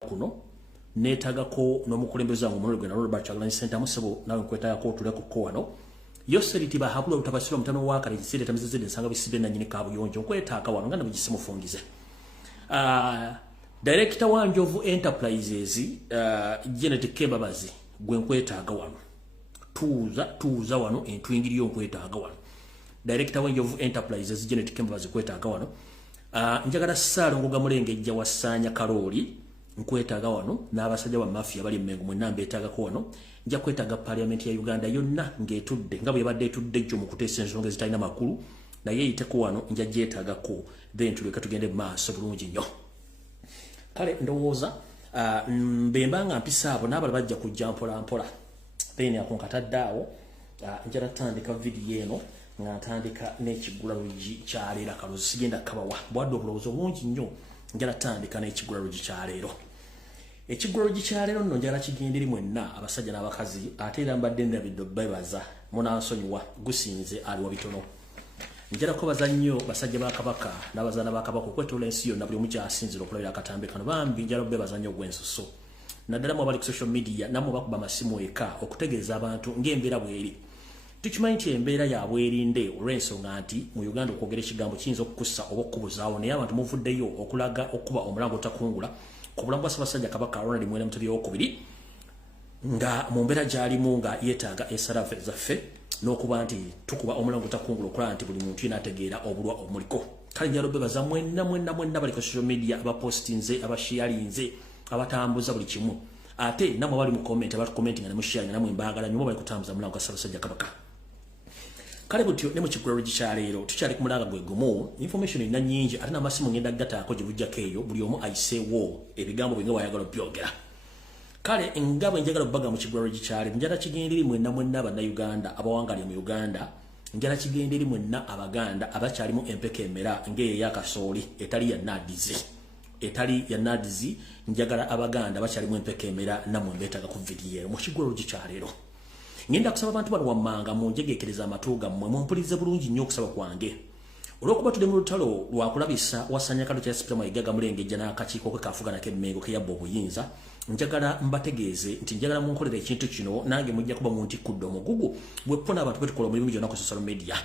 kuno netagako n'omukulembeze wange omunono Robert Kyagulanyi Ssentamu Ssebo nawe nkwetagako otuleko ko wano yoseriti bahabula utabasira mutano waka lisire tamizeze nsanga bisibe na nyine kabuyonjo nkwetaka wano ngana bigisimufungize director wa Njovu Enterprises Janet Kebabazi gwe nkwetaka wano tuuza wano entwingiriyo nkwetaka wano director wa Njovu Enterprises Janet Kebabazi kwetaka wano njagala Ssaalongo Gamulengejja wasanya Karoli nkwetaaga wano n'abasajja ba mafia bali mmengo mwenna mbeetaaga ko wano nja kwetaaga parliament ya Uganda yonna ng'etudde nga bwe yabadde etudde jjo mu kuteesa ensonga ezitalina makulu naye eyiteko wano nja gyetaaga ko then tuleka tugende maaso bulungi nnyo kale ndowooza mbemba nga mpisa abo n'abala bajja kujja mpola mpola then akonkataddaawo njala tandika vidiyo eno nga ntandika n'ekigula lugi kyaleero akaluzi sigenda kabawa bwadde obulowoozi obungi nnyo njala tandika n'ekigula lugi kyaleero ekigolo gikyalero nno njala kigenderi mwenna abasajja n'abakazi ate era mbadde ndabidde bebaza munansonyiwa gusinze ali wa bitono njala ko bazannyo basajja ba Kabaka n'abazaana ba Kabaka okwetola ensi yonna buli omu kyasinzira okulabira akatambe kano bambi njala bebazannyo gwensuso naddala mu abali ku social media namwe bakuba amasimu eka okutegeeza abantu ng'embeera bweri tukimanyi nti embeera yaabwe erinde olw'ensonga nti mu Uganda okwogera ekigambo kiyinza okukussa oba okukubuzaawo naye abantu muvuddeyo okulaga okuba omulango otakungula kubulamu bwa Ssaabasajja Kabaka Ronald Muwenda Mutebi owookubiri nga mu mbeera gy'alimu nga yeetaaga esalafe zaffe n'okuba nti tukuba omulango otakungula okulaba nti buli muntu yena ategeera obulwa omuliko kale njalo bebaza mwenna bali ku social media abapostinze abashiyalinze abatambuza buli kimu ate namwe bali mu comment abatukomentinga ne musharinga namwe mbaagala nnyo bali kutambuza mulango gwa Ssaabasajja Kabaka kale butyo ne mu kigulalo gikyaleero tukyali ku mulanga gwe gumu information ina nyingi ate n'amasimu ngenda gataako gye bujjako eyo buli omu ayiseewo ebigambo bwe nga wayagala byogera kale nga bwe njagala bbaga mu kigulalo gikyaleero njala kigenderi mwenna Bannayuganda abawangalya mu Uganda njala kigenderi mwenna Abaganda abakyalimu empeka emera ng'eyo eyakasooli etali ya nadizi njagala Abaganda bakyalimu empeka emera namwe mbeetaaga ku vidiyo mu kigulalo gikyaleero ngenda kusaba abantu bano wammanga munjegekereza amatu gammwe mumpulirize bulungi nnyo okusaba kwange olw'okuba tuli mu lutalo lwakulabisa wasanya kalo kya Sipitama Mayiga Gamulengejja n'akakiiko ke kafuganako emmengo ke yabba obuyinza njagala mbategeeze nti njagala munkolera ekintu kino nange mujja kuba muntikkudde omugugu bwepona abantu betukola omulimu gyonna ku social media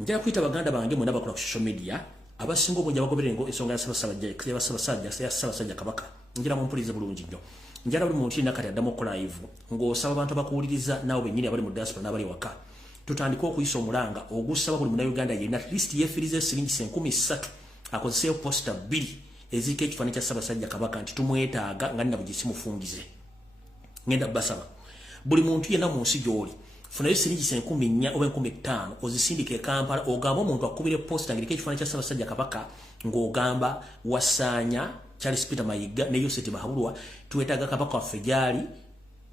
njagala kuyita baganda bange mwena bakola ku social media abasinga obungi abagoberengo ensonga ya Ssaabasajja Kabaka njagala mumpulirize bulungi nnyo njala buli muntu yina kati addamu live ng'osaba abantu abakuwuliriza naawe bennyini abali mu diaspora n'abali waka tutandika okuyisa omulanga ogusaba buli Munnayuganda yenna at least yeefirize siringi 3,000 akozeseyo posta 2 eziriko ekifaananyi kya Ssaabasajja Kabaka nti tumwetaaga nga nina bugisimufungize ngenda basaba buli muntu yenna mu nsi gy'oli funayo siringi 4,000 oba 5,000 ozisindika e Kampala ogamba omuntu akubire posta ngiriko ekifaananyi kya Ssaabasajja Kabaka ng'ogamba wasaanya Charles Peter Mayiga ne Yoseti Bahabulwa tuwetaaga Kabaka waffe gyali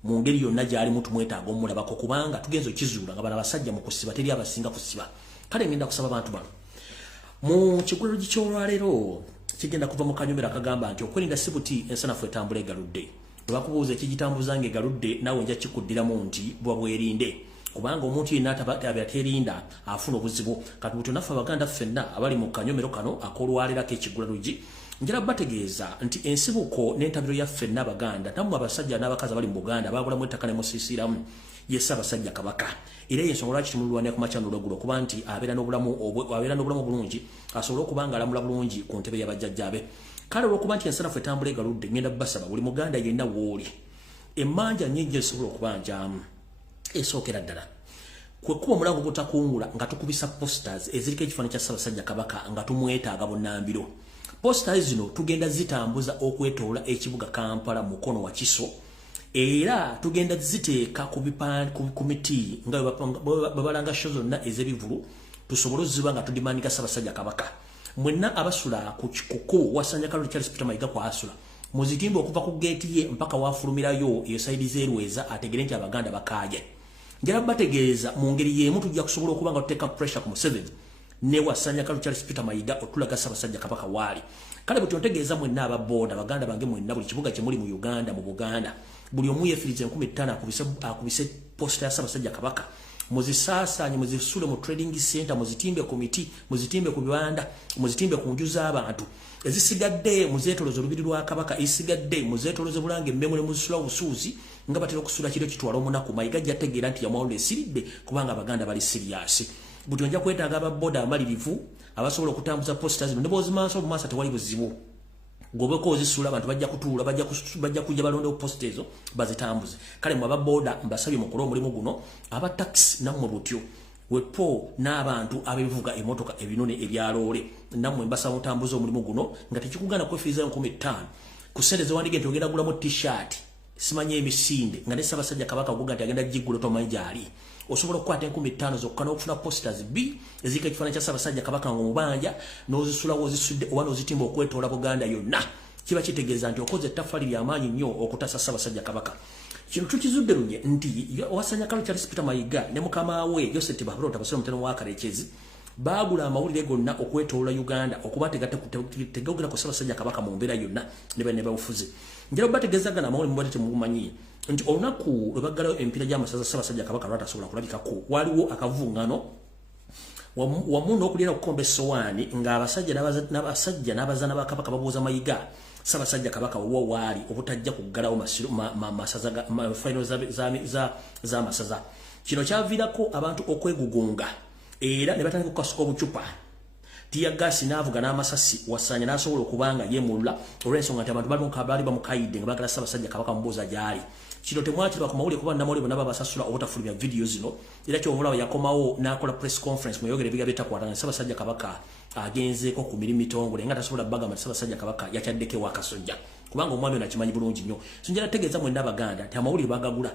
mu ngeri yonna gyali mutu mwetaaga omulabako kubanga tugenzo kizuula nga bana basajja mu kusiba teri abasinga kusiba kale ngenda kusaba abantu bano mu kigulalo gikyolwaleero kigenda kuva mu kanyomero akagamba nti okwerinda sibuti ensanafu etambula egaludde lwakubuuza ekigitambuza nga egaludde naawe nja kikuddiramu nti bwa bwerinde kubanga omuntu yenna abyaterinda afuna obuzibu kati butyo naffe Abaganda ffenna abali mu kanyomero kano akolwalirako ekigulalo gi njala bategeeza nti ensibuko n'entabiro yaffe n'Abaganda nammwe abasajja n'abakazi abali mu Buganda bagulamu ettaka ne musiisiramu ye Ssaabasajja Kabaka era y'ensonga lwaki tumulwanira ku makya n'olweggulo kuba nti abeera n'obulamu bulungi asobole okuba nga alamula bulungi ku ntebe y'abajjajjaabe kale olw'okuba nti ensanafu etambula egaludde ngenda basaba buli Muganda yenna w'oli emmanja nnyingi esobola okubanjamu esookera ddala kwe kuba omulango ogutakungula nga tukubisa posters eziriko ekifaananyi kya Ssaabasajja Kabaka nga tumwetaaga bunnambiro posters zino tugenda zitambuza okwetoola ekibuga Kampala mukono wa Kiso era tugenda ziteeka ku miti nga babalanga show zonna ez'ebivulu tusobole oziba nga tudimanika Ssaabasajja Kabaka mwenna abasula ku kikuku wasanya Kaloli Charles Peter Mayiga kwasula muzitimbe okuva ku geeti ye mpaka wafulumirayo eyo saidi z'erweza ategere nti Abaganda bakaaje njala bategeeza mu ngeri y'emu tujja kusobola okuba nga tuteeka pressure ku Museveni ne wasanya Kaloli Charles Peter Mayiga otulaga Ssaabasajja Kabaka waali kale bwe tuntegeeza mwenna ababoda Baganda bange mwenna buli kibuga kye muli mu Uganda mu Buganda buli omu yeefirize 15,000 akubise posta ya Ssaabasajja Kabaka muzisaasanye muzisule mu trading center muzitimbe ku miti muzitimbe ku bibanda muzitimbe ku nju z'abantu ezisigadde muzeetoloze olubiri lwa kabaka esigadde muzeetoloze bulange emmemule muzisula obusuuzi nga batera okusula kiro kitwala omunaku Mayiga jategeera nti yamwawula esiridde kubanga abaganda bali serious buti onja kwetaaga ababoda amalirivu abasobola okutambuza posters zino ne bw'ozimansa obumansa tewali buzibu gobeko ozisula abantu bajja kutuula bajja kujja balonda posta ezo bazitambuze kale mu ababoda mbasabye mukolo omulimu guno aba taxi nammwe butyo wepo n'abantu abevuga emotoka ebinone ebyaloole nammwe mbasaba mutambuze omulimu guno nga tekikugana kwefiiriza 15,000 ku ssente zewandige nti ogenda gulamu t-shirt simanye emisinde nga ne Ssaabasajja Kabaka oguga nti agenda giggula tomanyi gyali osobola okukwata 15,000 zokka n'okufuna posters B ezirika ekifaananyi kya Ssaabasajja Kabaka nga omubanja n'ozisulawo ozisudde oba n'ozitimba okwetoola Buganda yonna kiba kitegeeza nti okoze ettaffaali ly'amaanyi nnyo okutasa Ssaabasajja Kabaka kino tukizudde lunye nti Owasanya Kalu Charles Peter Mayiga ne mukama we Joseph Bahrota basoma mutano wa Karekezi baagula amawulire gonna okwetoola Uganda okuba tegogera ku Ssaabasajja Kabaka mu mbeera yonna ne babufuze njala bategezagana amawulire mubadde temumanyi nti olunaku lwe baggalayo empiira gy'amasaza Ssaabasajja Kabaka lwatasobola kulabikako waliwo akavuŋŋano wamu n'okulira okukomba essowaani ng'abasajja n'abazaana ba Kabaka babuuza Mayiga Ssaabasajja Kabaka wo waali obutajja kuggalawo masaza final z'amasaza kino kyaviirako abantu okwegugunga era ne batandika okukasuka obucupa tiyagasi n'avuga n'amasasi Wasanya n'asobola okubanga yeemulula olw'ensonga nti abantu baali bamukayidde nga baagala Ssaabasajja Kabaka mubuuza gy'ali kino temwakirwa ku mawulire kuba namawulire bonna babasasula obutafulumya video zino era kyobulawo yakomawo n'akola press conference mweyogere ebiga bitakwatana Ssaabasajja Kabaka agenzeeko ku mirimu mitongole nga tasobola bagamba Ssaabasajja Kabaka yakyaddeko wakasojja kubanga omwami ono akimanyi bulungi nnyo so njala tegeeza mwenna Abaganda nti amawulire bagagula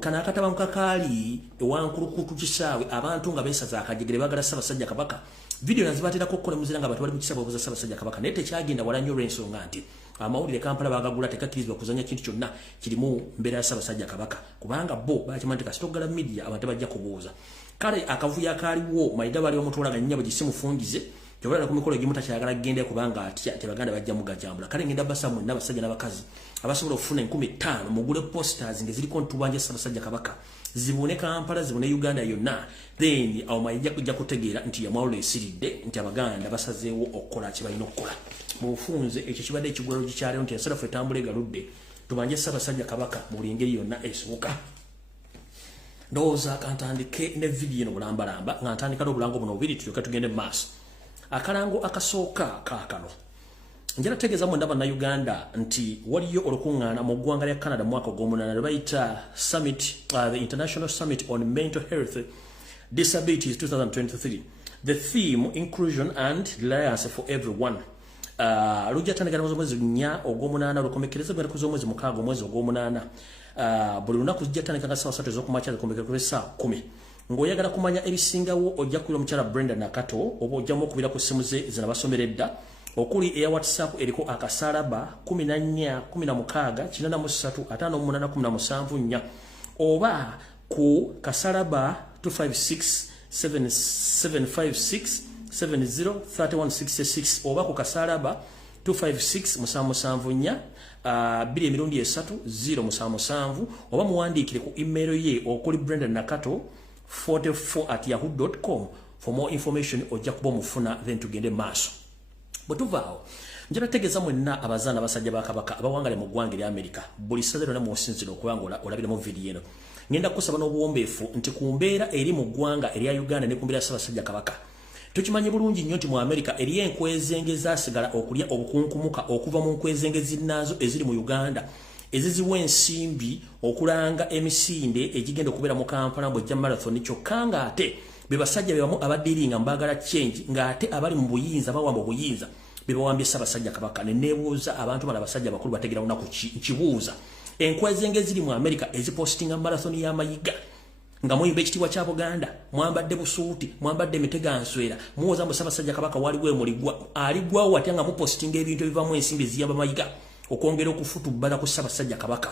kana akatabamu kakaali ewankulukutu kisaawe abantu nga beesaza akajegere bagala Ssaabasajja Kabaka video nazibaterako okukola muzira nga abantu bali mu kisaawe babuuza Ssaabasajja Kabaka naye tekyagenda wala nnyo olw'ensonga nti amawulire Kampala bagagula tekakkirizibwa kuzanya kintu kyonna kirimu mbeera ya Ssaabasajja Kabaka kubanga bo bakimanyi nti kasitogala media abantu bajja kubuuza kale akavuyo akaaliwo Mayiga bali bamutwala nga nnyabo gisimufungize kyobala ku mikolo egimu takyagala kugenda kubanga atya tebaganda bajja mugajambula kale ngenda basamwe n'abasajja n'abakazi abasobola okufuna 15,000 mugule posters ngeziriko ntubanja Ssaabasajja Kabaka zibone Kampala zibone Uganda yonna then awo Mayiga kujja kutegeera nti yamawulire esiridde nti Abaganda basazeewo okukola kibalina okukola mu bufunze ekyo kibadde ekigwalo gikyaliwo nti ensalafu etambula egaludde tubanje Ssaabasajja Kabaka mu buli ngeri yonna esoboka ndowooza kantandike ne video eno bulambalamba nga ntandika n'obulango buno bubiri tulyoke tugende mu maaso akalango akasooka kaakano njala tegeeza mwenda bannayuganda nti waliyo olukuŋŋaana mu ggwanga lya Canada mu mwaka ogw'omunaana lwe bayita summit the International Summit on Mental Health Disabilities 2023 the theme inclusion and reliance for everyone lujja tandikira mwezi 4 ogw'omunaana lukomekereza bwera kuza omwezi 6 omwezi ogw'omunaana buli lunaku zijja tandika nga ssaawa 3 ez'okumakya zikomekereza saa 10 ng'oyagala kumanya ebisingawo ojja kuwulira omukyala Brenda Nakato oba ojjamu okubira ku ssimu ze zina basomeredda okuli eya WhatsApp eriko akasalaba 14 16 83 58 17 oba ku kasalaba 256 756 703166 oba ku kasalaba 256 musanvu 2 emirundi 3 077 oba muwandiikire ku email ye okuli Brenda Nakato 44@yahoo.com for more information ojja kuba omufuna then tugende maaso bwetuvaawo njala tegeeza mwenna abazaana abasajja ba Kabaka abawangale mu ggwanga erya America buli ssaza lyonna musinzira okubanga olabiramu vidiyo eno ngenda kukusaba n'obuwombeefu nti ku mbeera eri mu ggwanga erya Uganda ne ku mbeera ya Ssaabasajja Kabaka tukimanyi bulungi nnyo nti mu America eriyo enkwezenge zaasigala okulya obukunkumuka okuva mu nkwezenge zinnaazo eziri mu Uganda eziziwa ensimbi okulanga emisinde egigenda okubeera mu Kampala bw'ejja marathon kyokka ng'ate be basajja be bamu abaddiringa mbaagala change ng'ate abali mu buyinza bawamba obuyinza be bawambye Ssaabasajja Kabaka ne neebuuza abantu bano abasajja bakulu bategeera lunaku nkibuuza enkwezenge ziri mu America ezipostinga marathon ya Mayiga nga muyimba ekitiibwa kya Buganda mwambadde busuuti mwambadde emitega nswera muwoza mu Ssaabasajja Kabaka waliwo emuligwa aligwawo atya nga mupostinga ebintu ebivamu ensimbi eziyamba Mayiga okwongera okufutubbala ku Ssaabasajja Kabaka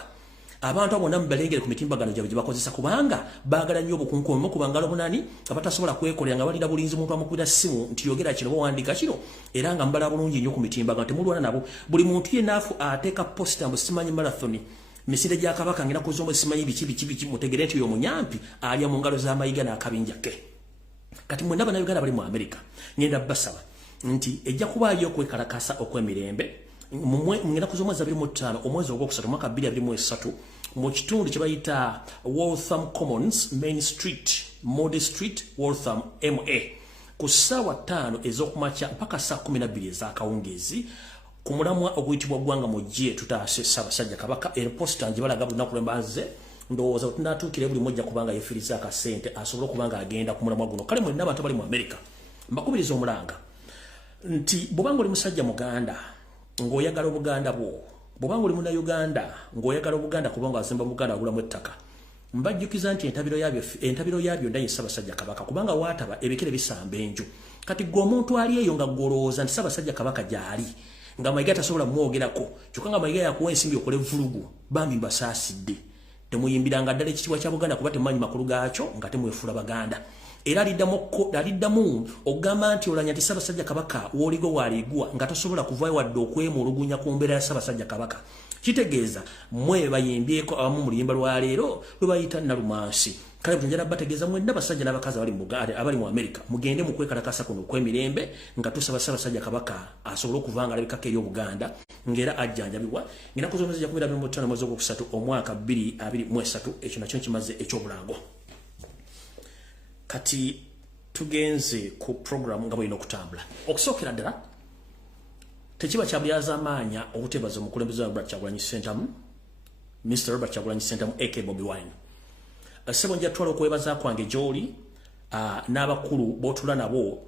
abantu abo bonna mubalengere ku mitimbagano gyabwe gye bakozesa kubanga baagala nnyo obukunkumu kubanga bunani abatasobola kwekolera nga balina bulinzi muntu amukubira ssimu nti yogera kino bawandiika kino era nga mbala bulungi nnyo ku mitimbagano temulwana nabo buli muntu yenna afu ateeka posita mbu simanyi marathon misinde gya kabaka ngina kuzomo simanyi biki mutegere nti yo munyampi alya mu ngalo za mayiga na akabinja ke kati mwe ndaba na Uganda bali mu America ngenda basaba nti ejja kubayo kwekalakasa okwemirembe ngina kuzomo za 25 omwezi ogwokusatu mwaka 2023 mu kitundu kye bayita Waltham Commons Main Street Mode Street Waltham MA ku ssaawa 5 ez'okumakya mpaka saa 12 ez'akawungezi ku mulamwa oguyitibwa Gwanga Mujje tutaase Ssaabasajja Kabaka posta nje balaga bunaku lembaze ndowooza tunatuukire buli mojja kubanga yefiriza akasente asobola okubanga agenda ku mulamwa guno kale mwenna abantu bali mu America mbakubiriza omulanga nti bw'obanga oli musajja Muganda ng'oyagala Obuganda bwo bw'obanga oli muna Uganda ng'oyagala Obuganda kubanga azimba Buganda agulamu ettaka mbajjukiza nti entabiro yabyo ndaye Ssaabasajja Kabaka kubanga waataba ebikere bisamba enju kati gwe omuntu ali eyo nga gwolowooza nti Ssaabasajja Kabaka gyali nga Mayiga tasobola mwogerako kyokka nga Mayiga yakuwa ensimbi okole vulugu bambi mbasaasidde temuyimbiranga ddala ekitiibwa kya Buganda kuba temumanyi makulu gaakyo nga temwefuula Baganda era aliddamu okugamba nti olanya nti Ssaabasajja Kabaka w'oligo waaligwa nga tosobola kuvaayo wadde okwemulugunya ku mbeera ya Ssaabasajja Kabaka kitegeeza mwe bayimbyeko abamu mu luyimba lwa leero lwe bayita Nalumansi kale tunjala bategeeza mwenna basajja n'abakazi abali mu America mugende mu kwekalakasa kuno kw'emirembe nga tusaba Ssaabasajja Kabaka asobole okuvanga alabikako eri Obuganda ng'era ajjanjabibwa ngina kuzomeza ja 15 mwezi ogwokusatu omwaka 2023 ekyo nakyo kimaze ekyobulango kati tugenze ku program nga bwino okutambula okusookera ddala tekiba kyabulyaza amaanya okutebaza omukulembeze wa Robert Kyagulanyi Ssentamu Mr. Robert Kyagulanyi Ssentamu aka Bobi Wine sebo nja twala okwebaza kwange gy'oli n'abakulu b'otula nabo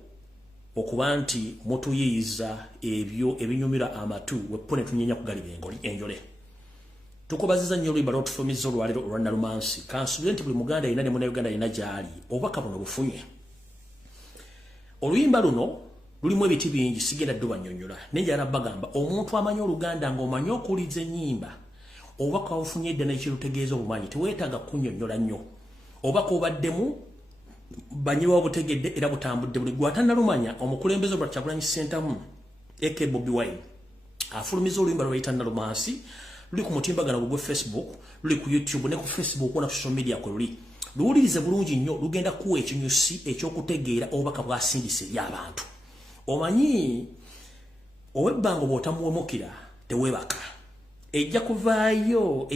okuba nti mutuyiiza ebyo ebinyumira amatu weppone tunyenya kugaliba enjole tukubaziza nnyo oluyimba lw'otufumiza olwaleero olwa Nalumansi kansubire nti buli Muganda yina ne Munnayuganda yina gy'ali obubaka buno bufunye oluyimba luno lulimu ebiti bingi sigenda ddubanyonnyola nenjala bagamba omuntu amanyi Oluganda ng'omanyi okuwuliza ennyimba obubaka obufunye edda n'ekirutegeeza obumanyi teweetaaga kunnyonnyola nnyo obubaka obaddemu banyirwa obutegedde era butambudde buli gwatanalumanya omukulembeze Robert Kyagulanyi Ssentamu aka Bobi Wine afulumiza oluyimba lwe bayita Nalumansi luli ku mutimbagano gwe Facebook luli ku YouTube ne ku Facebook na social media kwe luli luwulirize bulungi nnyo lugenda kuwa ekinyusi ekyokutegeera obubaka bwasindise eri abantu omanyi owebbanga bw'otamuwemukira teweebaka ejja kuvaayo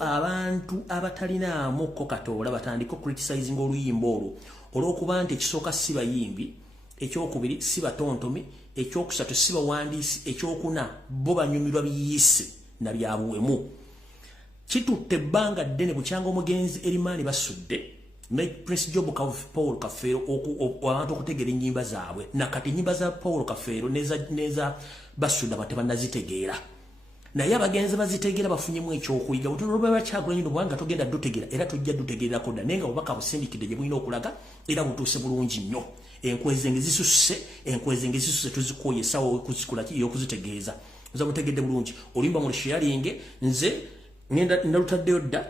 abantu abatalinaamu ko Katoola batandika okucriticizing oluyimba olwo olw'okuba nti ekisooka si bayimbi ekyokubiri si batontomi ekyokusatu si bawandiisi ekyokuna bo banyumirwa biyise na byabuwemu kitutte ebbanga ddene bukyanga omugenzi erimaani basudde ne Prince Job Paul Kafeero abantu okutegeera ennyimba zaabwe nakati ennyimba za Paul Kafeero neza basudde batebannazitegeera naye abagenzi bazitegeera bafunyemu ekyokuyiga butuloba Bakyagulanyi kubanga togenda dutegeera era tujja dutegeerako dda naye nga obubaka busindikidde gye bulina okulaga era butuuse bulungi nnyo enkwezenge zisuse tuzikooye essaawa ey'okuzitegeeza nza mutegedde bulungi oluyimba mu sharing nze nalutaddeyo dda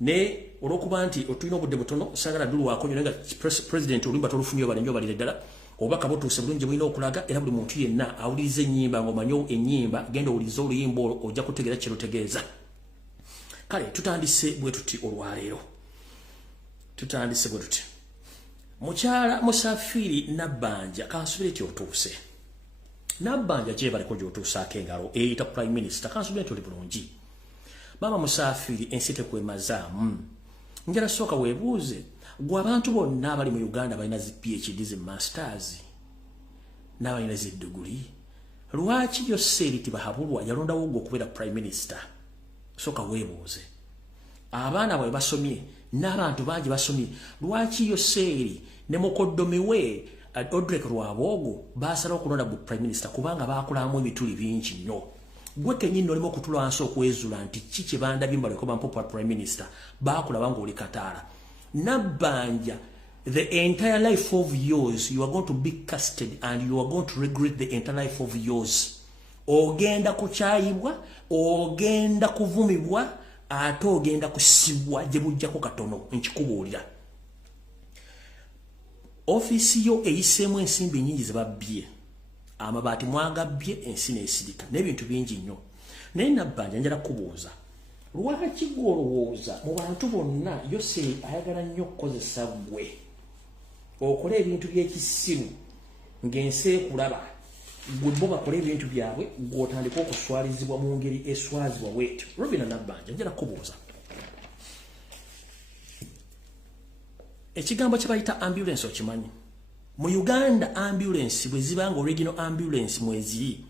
ne olw'okuba nti otulina obudde butono saagala dulwako nnyo naye nga president oluyimba tolufunyeyo balinyo balire ddala obubaka butuuse bulungi bulina okulaga era buli muntu yenna awuliriza ennyimba ng'omanyi ennyimba genda owuliriza oluyimba olwo ojja kutegeera kye lutegeeza kale tutandise bwe tuti olwaleero mukyala Musafiri Nabbanja kansubire ti otuuse Nabbanja gyebaleko gy'otuusaako engalo eyita prime minister kansubire nti oli bulungi Mama Musafiri ensi tekwemazaamu njala sooka weebuuze gwe abantu bonna abali mu Uganda balina zi PhD zi masters n'abalina zi degree lwaki yo Seeri Tibahabulwa yalondawo gwe okubeera prime minister sooka weebuuze abaana bwe basomye n'abantu bangi basomye lwaki yo Seeri ne mukoddomi we Odrek Rwaboogo baasalawo okulonda gwe prime minister kubanga baakulamu emituli bingi nnyo gwe kennyini olimu okutula wansi okwezula nti ki kye bandabye mbaleko bampopa prime minister baakulaba ng'oli Kataala Nabbanja the entire life of yours you are going to be casted and you are going to regret the entire life of yours ogenda kukyayibwa ogenda kuvumibwa ate ogenda kusibwa gye bujjako katono nkikubuulira ofisi yo eyiseemu ensimbi nnyingi ze babbye amabaati mwagabbye ensi n'esirika n'ebintu bingi nnyo naye Nabbanja njala kubuuza lwaki gwolowooza mu bantu bonna Yose ayagala nnyo okukozesa gwe okola ebintu by'ekisiru ng'ensi ekulaba gwe bo bakola ebintu byabwe gw'otandika okuswalizibwa mu ngeri eswazibwa bwetyo. Robina Nabbanja njala kubuuza ekigambo kye bayita ambulance okimanyi? Mu Uganda ambulance bwe ziba nga original ambulance mweziri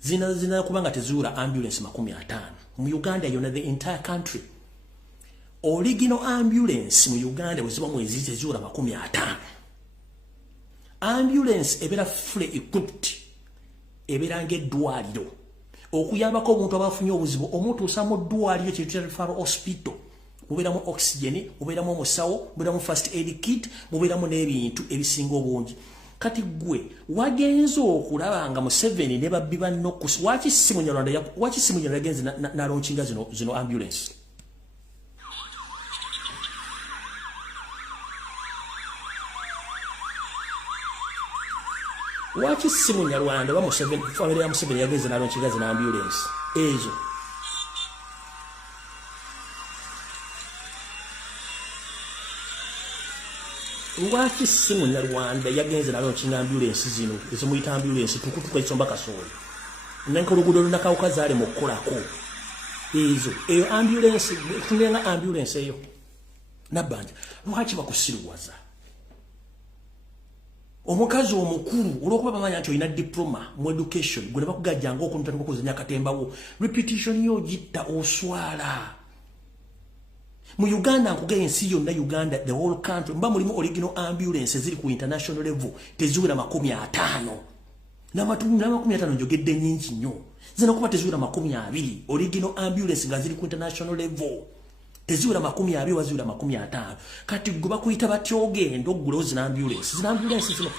zina kuba nga tezuula ambulance 50. Mu Uganda yonna the entire country original ambulance mu Uganda bwe ziba mweziri tezuula 50. Ambulance ebera fully equipped ebera ng'eddwaliro okuyambako omuntu abafunye obuzibu omutuusa mu ddwaliro kye tuyita referral hospital. Mubeeramu oxygen, mubeeramu omusawo, mubeeramu first aid kit, mubeeramu n'ebintu ebisinga obungi. Kati gwe wagenze okulaba nga Museveni ne babbi banno waki si Munyarwanda yagenze n'alonchinga zino ambulance. Waki si Munyarwanda ba Museveni family ya Museveni yagenze n'alonchinga zino ambulance ezo. Lwaki si Munyarwanda yagenze n'alonchinga ambulance zino ezimuyita ambulance tukutuka isomba kasooli nanka oluguudo lunakawuka zaale mu kukolako ezo eyo ambulance tunenga ambulance eyo Nabbanja lwaki bakusiriwaza omukazi omukulu olwokuba bamanya nti olina diploma mu education gwe ne bakugajjanga okuntatuka okuzanya akatembawo repetition yo gitta oswala. Mu Uganda nkugaya ensi yonna Uganda the whole country mba mulimu original ambulance ziri ku international level teziwera 50 n'amakumi njogedde nnyingi nnyo zina kuba teziwera 20 original ambulance nga ziri ku international level teziwera 20 waziwera 50. Kati gwe bakuyita batya ogenda oggulawo zina ambulance zino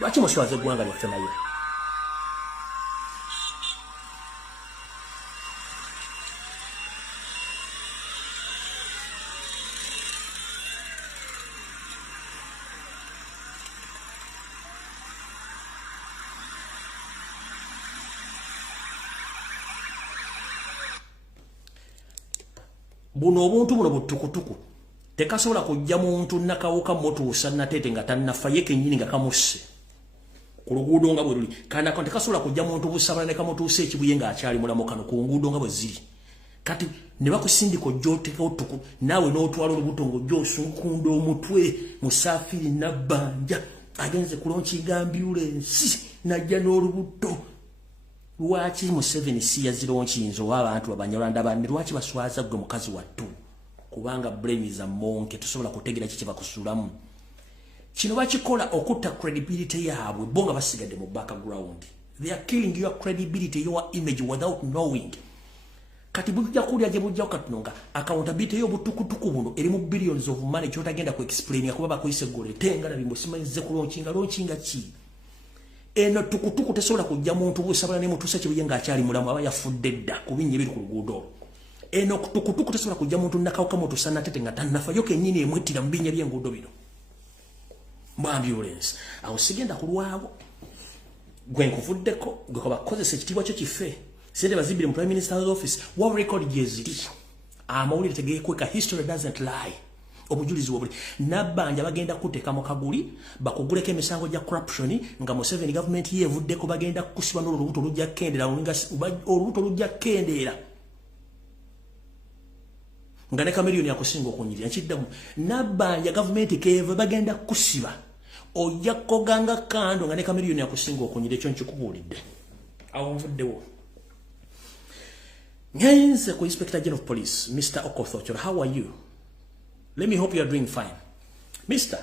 lwaki muswaza eggwanga lyaffe naye? Buno obuntu buno butukutuku tekasobola kujja muntu nakawuka motuusa natete nga tannafa ye kennyini nga kamusse ku luguudo nga bwe luli kana tekasobola kujja muntu busabala ne kamutuusa ekibuye nga akyali mulamu kano ku nguudo nga bwe ziri. Kati ne bakusindika ojjooteka otuku naawe n'otwala olubuto ng'ojjoosunkunda omutwe Musafiri Nabbanja agenze kulonkinga ambulance najja n'olubuto. Lwaki Museveni si yazironkinze oba abantu Abanyarwanda banne lwaki baswaza gwe mukazi wattu? Kubanga brain za monke tusobola kutegera kiki bakusulamu. Kino bakikola okutta credibility yaabwe bonga basigadde mu background. They are killing your credibility, your image without knowing. Kati bujja kulya je bujja okatunonga accountability yo butukutuku buno eri mu billions of money kyotagenda ku explain kuba bakuyise gole tenga na bimusimanyize kulonkinga ki. Eno tukutuku tesobola kujja muntu busabala ne mutusa kibuye nga akyali mulamu aba yafudde dda kubinye biri ku luguudo. Eno tukutuku tesobola kujja muntu nakawuka mutusa natete nga tannafa yo kennyini emwetira mu binnya by'enguudo bino. Mu ambulance awo sigenda kulwabo gwe nkuvuddeko gwe ko bakozesa ekitibwa kyo kife sente bazibire mu Prime Minister's office wa record yeziri amawulire tegeekweka history doesn't lie. Obujulizi bwobuli Nabbanja bagenda kuteeka mu kaguli bakuguleko emisango gya corruption nga Museveni government yevuddeko bagenda kusiba n'olubuto lujja kendera olubuto lujja kendera nga ne kamiliyoni yakusinga okunyirira nkiddamu Nabbanja government keve bagenda kusiba ojja koganga kando nga ne kamiliyoni yakusinga okunyirira ekyo nkikubuulidde awo nvuddewo. Ngenze ku Inspector General of Police Mr. Okoth Ochola, how are you? Let me hope you are doing fine. Mister,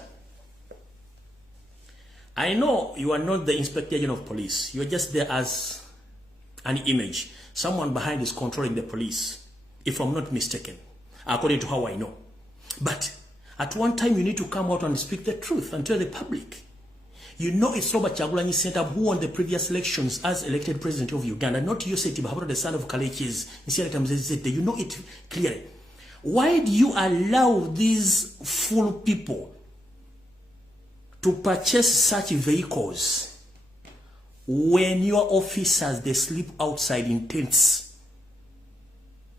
I know you are not the Inspector General of Police. You are just there as an image. Someone behind is controlling the police, if I'm not mistaken, according to how I know. But at one time, you need to come out and speak the truth and tell the public. You know it's Robert Kyagulanyi Ssentamu who won the previous elections as elected president of Uganda, not Yose Tibahabura, the son of Kalechi's. You know it clearly. Why do you allow these fool people to purchase such vehicles when your officers, they sleep outside in tents?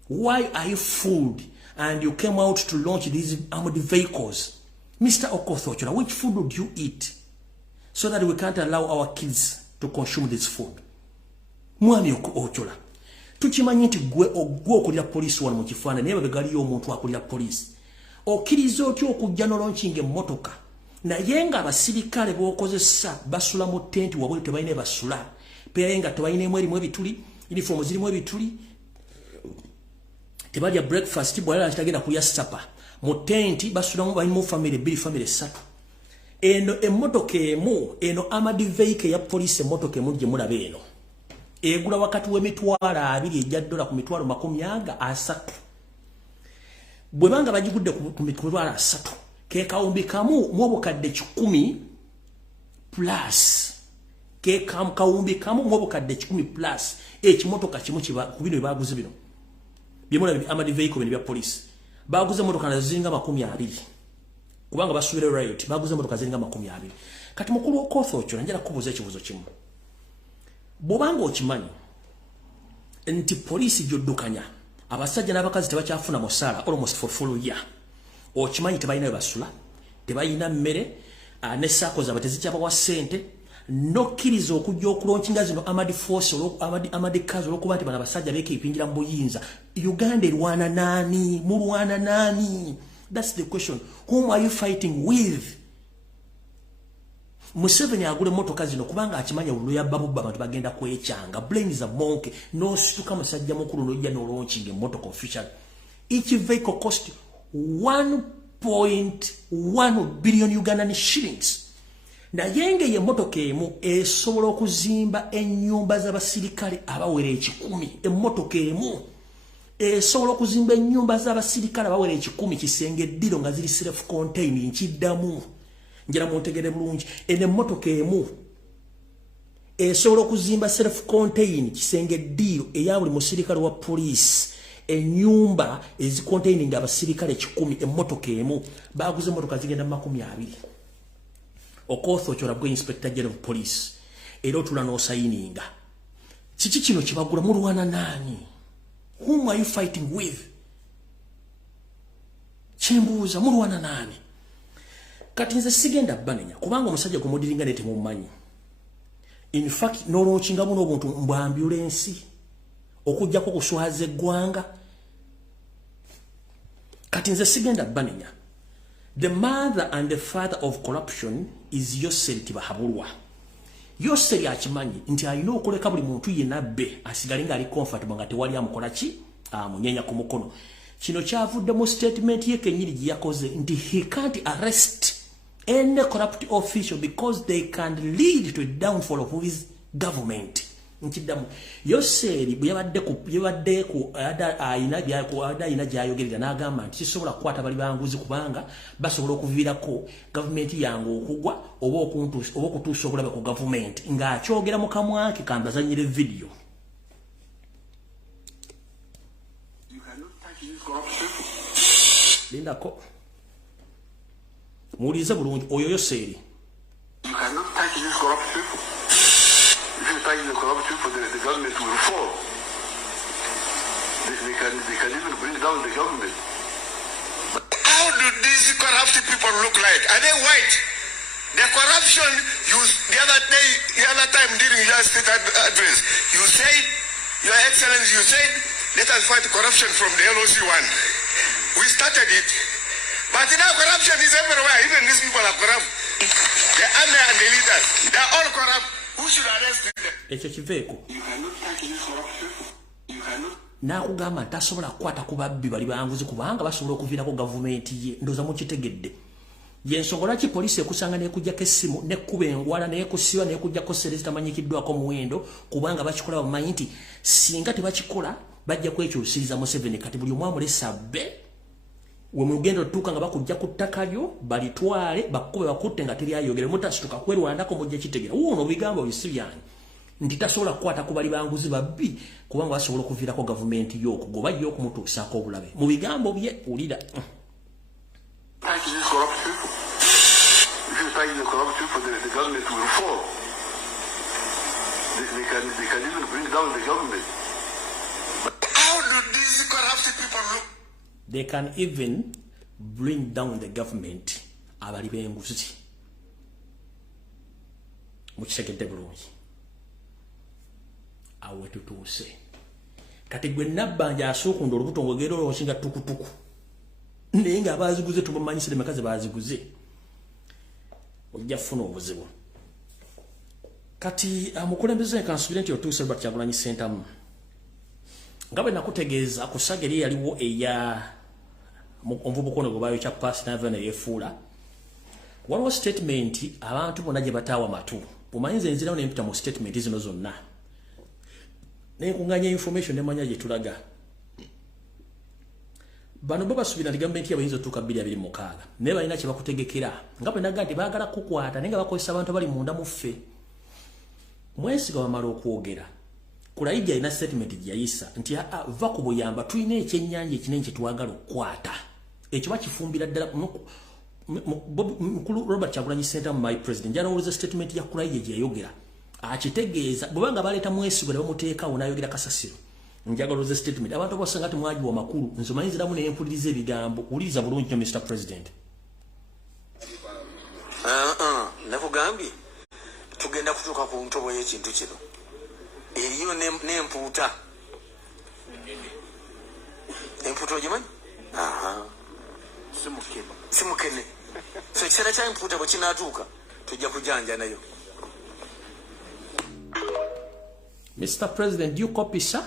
Why are you fooled and you came out to launch these armored vehicles? Mr. Okoth Ochola, which food would you eat so that we can't allow our kids to consume this food? Mwami Ochola, tukimanyi nti gwe okulira police wano mu kifaana naye babegaliyo omuntu akulira police. Okkiriza otya okujja n'olonkinga emmotoka naye nga abasirikale b'okozesa basula mu tenti wabwe tebalina basula peyaye nga tebalinaemu erimu ebituli uniform zirimu ebituli tebalya breakfast bwalala kitagenda kulya supper mu tenti basulamu balimu family bbiri family ssatu. Eno emmotoka emu eno armored vehicle ya police emmotoka emu gye mulaba eno egula wakati w'emitwalo 2 ejja $, ku mitwalo 30. Bwe banga bagigudde ku mitwalo 3 ke kawumbi kamu mu obukadde 10 plus ke kawumbi kamu mu obukadde 10 plus ekimotoka kimu ku bino baguze bino byemula armored vehicle bino bya police baguze motoka nazinga 20 kubanga basubire riot baguze motoka zinga 20. Kati mukulu Okoth Ochola njala kubuza ekibuzo kimu. Bobanga okimanyi nti police joddukanya abasajja n'abakazi tebakyafuna musala almost for full year. Okimanyi tebalina basula tebalina mmere ne sako za batezikyaba wa sente nokkiriza okujja okulonkinga zino armored force armored cars olwokuba nti bana basajja beekipingira mu buyinza. Uganda erwana nani? Mulwana nani? That's the question. Whom are you fighting with? Museveni agule motoka zino kubanga akimanya uluya babu abantu bagenda kwechanga. Blame is a monkey. No situka musajja mukulu nojja n'olonkinga motoka official. Each vehicle cost 1.1 billion Ugandan shillings. Na yenge ye motoka emu esobola okuzimba ennyumba z'abasirikale abawera 10. Emmotoka emu esobola okuzimba ennyumba z'abasirikale abawera 10 kisenge ddiro nga ziri self contained nkiddamu. Njira montegere bulungi ene motoka emu esobola okuzimba self contained kisenge ddiro eya buli musirikale wa police ennyumba ezicontaining abasirikale 10 emmotoka emu baguze motoka zigenda 20. Okoth Ochola gwe Inspector General of Police era otula no signinga kiki kino kibagula mulwana nani? Whom are you fighting with? Chembuza mulwana nani? Kati nze sigenda banenya kubanga omusajja gumudiringa nete mumanyi. In fact nolonchinga muno obuntu mbu ambulance okujja ko kuswaze gwanga. Kati nze sigenda banenya. The mother and the father of corruption is Yoseri Tibahabulwa. Yoseri akimanyi nti alina okuleka buli muntu yenna be asigalinga ali comfortable nga tewali amukola ki amunyenya ku mukono. Kino kyavudde mu statement ye kenyiri gye yakoze nti he can't arrest any corrupt official because they can lead to a downfall of his government. Nkidamu Yoseri bweyabadde ku ayina gyayogerera n'agamba nti kisobola kukwata bali banguzi kubanga basobola okuviirako gavumenti yangu okugwa oba okutuusa okulaba ku gavumenti ng'akyogera mu kamwake kambazanyire video. Lindako mulize bulungi oyo Yoseri. You cannot touch these corrupt people. If you touch the corrupt people, the government will fall. They can even bring down the government. But how do these corrupt people look like? Are they white? The corruption, the other time during your state address, you said, Your Excellency, you said, let us fight corruption from the LOC one. We started it. But now corruption is everywhere. Even these people are corrupt. The army and the leaders, they are all corrupt. Who should arrest them? You cannot touch these corrupt people. You cannot. Nakugamba tasobola kukwata ku babbi bali banguzi kubanga basobola okuviirako gavumenti ye ndoza mukitegedde. Yensongola ki poliisi ekusanga n'ekujjako essimu n'ekkuba engwala n'ekusiba n'ekujjako sere zitamanyikiddwako muwendo kubanga bakikola bamanyi nti singa tebakikola bajja kwekyusiriza Museveni. Kati buli omu amulesa bbe we mugenda otuuka nga bakujja ku ttaka lyo balitwale bakkube bakutte nga teri ayogere mutasituka kwerwandako mujja kitegera wuuno bigambo bisi byange nti tasobola kukwata ku bali banguzi babbi kubanga basobola okuviirako gavumenti y'okugoba yo okumutuusaako obulabe mu bigambo bye ulira. The government will fall. they can even bring down the government. But how do these corrupted people look? They can even bring down the government. Abali benguzi. Mukitegedde bulungi. Awe tutuuse. Kati gwe nabbanja asooka olubuto ng'ogenda olwoshinga tukutuku. Naye nga abaziguze tumumanyisire mekazi baziguze. Ojja kufuna obuzibu. Kati mukulembeze kansubira nti otuuse Robert Kyagulanyi Ssentamu. Nga bwe nakutegeeza ku ssaaga eri yaliwo eya omuvubuka gwe baayokya Paasi n'ava yeefuula. Waliwo statement abantu bonna gye bataawa matu. Omanyi nze nzirawo ne mpita mu statement zino zonna. Nenkunganya information nemanya gye tulaga. Bano baba subira ndi gavumenti yabayinza otuuka 2026. Naye balina kye bakutegekera. Nga bwe naga nti baagala kukwata naye nga bakozesa abantu abali munda mu ffe. Mwesiga wamala okwogera. Kulaija ina statement gye yayisa nti va ku buyamba tulina ekyennyanja ekinene kye twagala okukwata. Ekyo bakifumbira ddala mukulu Robert Kyagulanyi Ssentamu my president jalowooza statement ya Kulaija gye yayogera. Akitegeeza bwebanga baleeta mwesigo ne bamuteekawo n'ayogera kasasiro. Njagaloza statement abantu bosanga ati mwaji wa makulu nzomanyiziramu ne mpuliriza ebigambo uliza bulungi nnyo Mr. President. Nakugambye tugenda kutuuka ku ntobo y'ekintu kino. Eriyo n'empuuta. Empuuta ogimanyi? Simukene. So ekiseera kya empuuta bwe kinaatuuka tujja kujanja nayo. Mr. President, do you copy, sir?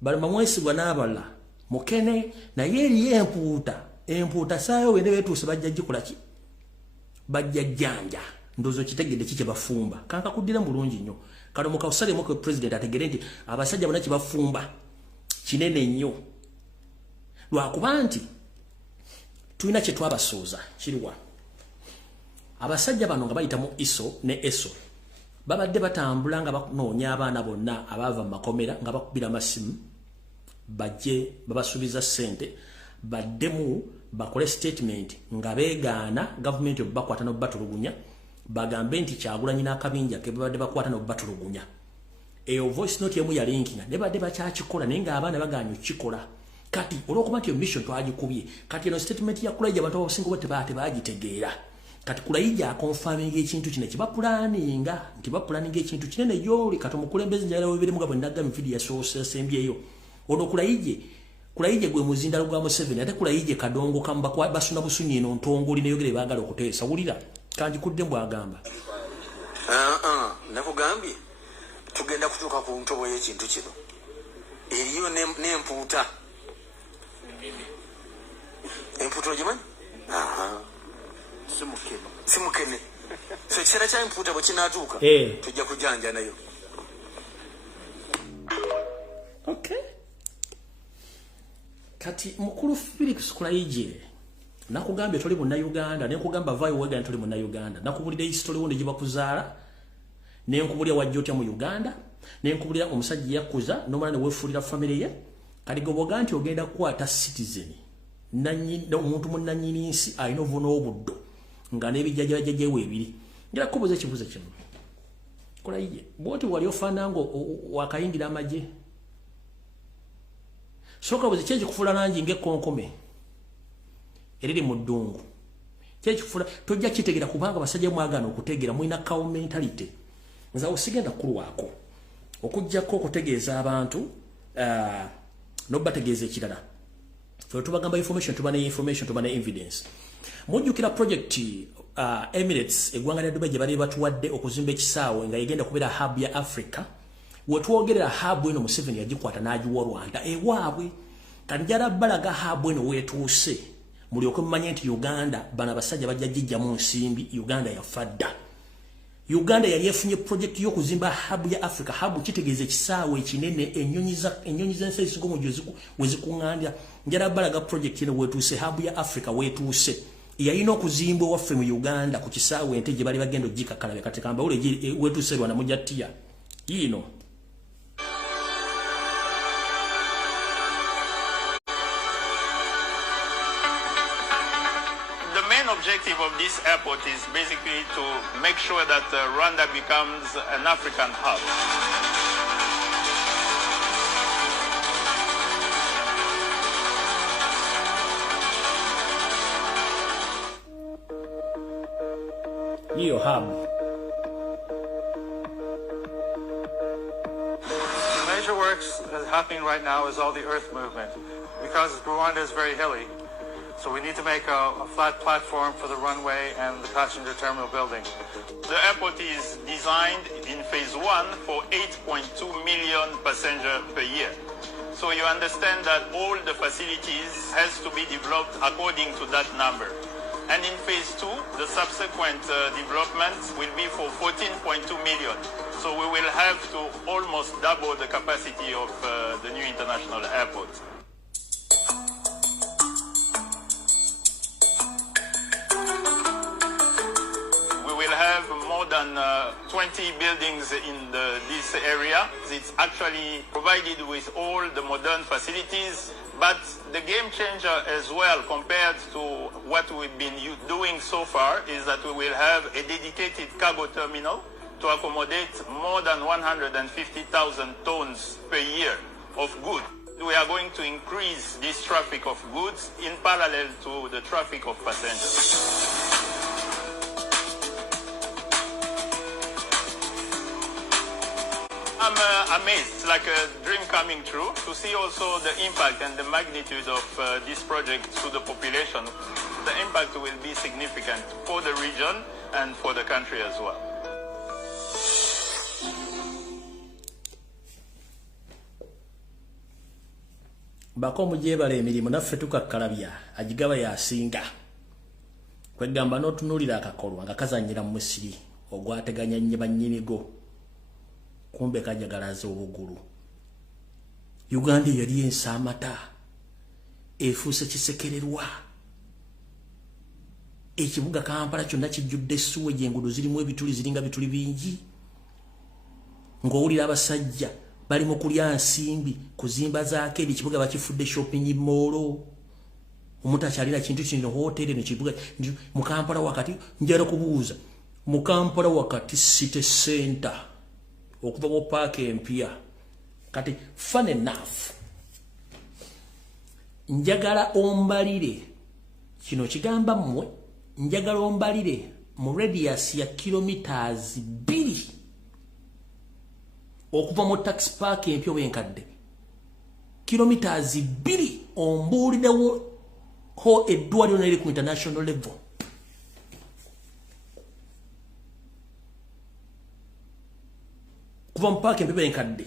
Bali mamwesigwa n'abala mukene naye eriyo empuuta saayo wende beetuuse bajja gikola ki? Bajja jjanja. Ndozo kitegedde kike bafumba. Kanka kuddira mulungi nnyo. Kano mukawusalemu ko president ategere nti abasajja bonna kibafumba kinene nnyo. Lwakuba nti tulina kye twabasooza kiriwa. Abasajja bano nga bayita mu ISO ne ESO. Babadde batambula nga banoonya abaana bonna abaava mu makomera nga bakubira amasimu bajje babasuubiza ssente baddemu bakole statement nga beegaana gavumenti obakwata n'obatulugunya bagambe nti Kyagulanyi n'akabinja ke babadde bakwata n'obatulugunya. Eyo voice note yemu yalinkinga ne badde bakyakikola naye ng'abaana bagaanyi okukikola. Kati olw'okuba nti mission twagikubye kati eno statement ya Kulaija abantu abasinga bo tebagitegeera. Kati Kulaija akonfirminga ekintu kino kibapulaninga nti bapulaninga ekintu kinene yoli kati omukulembeze njagala webiremu nga bwe ndagga mu video yasembyeyo. Ono Kulaija gwe muzindalo gwa Museveni ate Kulaija kadongo kamba basuna busunyi eno ntongoli neyogere baagala okuteesa. Wulira kanji kudde mbwagamba. Nakugambye tugenda kutuuka ku ntobo y'ekintu kino. Eriyo n'empuuta. Empuuta ogimanyi? Simukene. So ekiseera kya empuuta bwe kinaatuuka tujja kujanja nayo. Okay. Kati mukulu Felix Kulaija nakugambye toli mu Uganda ne nkugamba vayo wega toli mu Uganda nakubulira history wonde gye bakuzaala ne nkubulira wajja otya mu Uganda ne nkubulira omusajja yakuza nomala ne weefulira family ye kali goboga nti ogenda kukwata citizen omuntu munnanyini nsi alina obuvuno obuddo nga n'ebijjajjajjajja ebiri ngira kubuza ekibuzo kino Kulaija bwoti wali ofaana ngo wakayingira amagye soka buze kyeje kufula langi ng'ekkonkome eriri mu ddungu kyeje kufula tojja kitegera kubanga basajja mwagana okutegera muina cow mentality nza osigenda kulwako okujjako okutegeeza abantu n'obategeeza ekirala fe tubagamba information tubane evidence mujjukira project Emirates eggwanga lya Dubai gye bali batuwadde okuzimba ekisaawe nga yegenda kubeera hub ya Africa wetwogerera hub eno Museveni yagikwata n'agiwa Rwanda ewaabwe kati jala balaga hub eno weetuuse mulyoke mumanye nti Uganda bana abasajja bajja gijja mu nsimbi Uganda yafadda. Uganda yali efunye project y'okuzimba hub ya Africa hub kitegeeza ekisaawe ekinene ennyonyi z'ensi ezisinga wezikuŋŋandira njala balaga project eno weetuuse hub ya Africa weetuuse yalina okuzimba waffe mu Uganda ku kisaawe ente gye bali bagenda ogikakalabe kati kamba ule weetuuse Rwanda mujja ttiya yino. The men main objective of this airport is basically to make sure that Rwanda becomes an African hub. Your hub. The major works that's happening right now is all the earth movement. Because Rwanda is very hilly, so we need to make a flat platform for the runway and the passenger terminal building. The airport is designed in phase 1 for 8.2 million passengers per year. So you understand that all the facilities has to be developed according to that number. And in phase 2, the subsequent developments will be for 14.2 million. So we will have to almost double the capacity of the new international airport. Have more than 20 buildings in this area. It's actually provided with all the modern facilities, but the game changer as well compared to what we've been doing so far is that we will have a dedicated cargo terminal to accommodate more than 150,000 tons per year of goods. We are going to increase this traffic of goods in parallel to the traffic of passengers. I'm amazed, it's like a dream coming true, to see also the impact and the magnitude of this project to the population. The impact will be significant for the region and for the country as well. Bakomu jebale emirimu naffe tukakkalabya agigaba yasinga kwegamba n'otunuulira akakolwa nga kazannyira mu musiri ogwateganya nnyo bannyinigo kumbe kajagalaza obugulu. Uganda yali ensaamata efuuse kisekererwa. Ekibuga Kampala kyonna kijjudde essuwa enguudo zirimu ebituli ziringa bituli bingi. Ng'owulira abasajja bali mu kulya nsimbi kuzimba zaake ekibuga bakifudde shopping mall. Omuntu akyalira kintu kino hotel ne kibuga mu Kampala wakati njala kubuuza mu Kampala wakati city center okuva mu park empya kati fun enough njagala ombalire kino kigamba mmwe njagala ombalire mu radius ya kilometers 2 okuva mu taxi park empya wenkadde kilometers 2 ombuulirewo ho eddwaliro neri ku international level. Kuva mpaka mpepe nkadde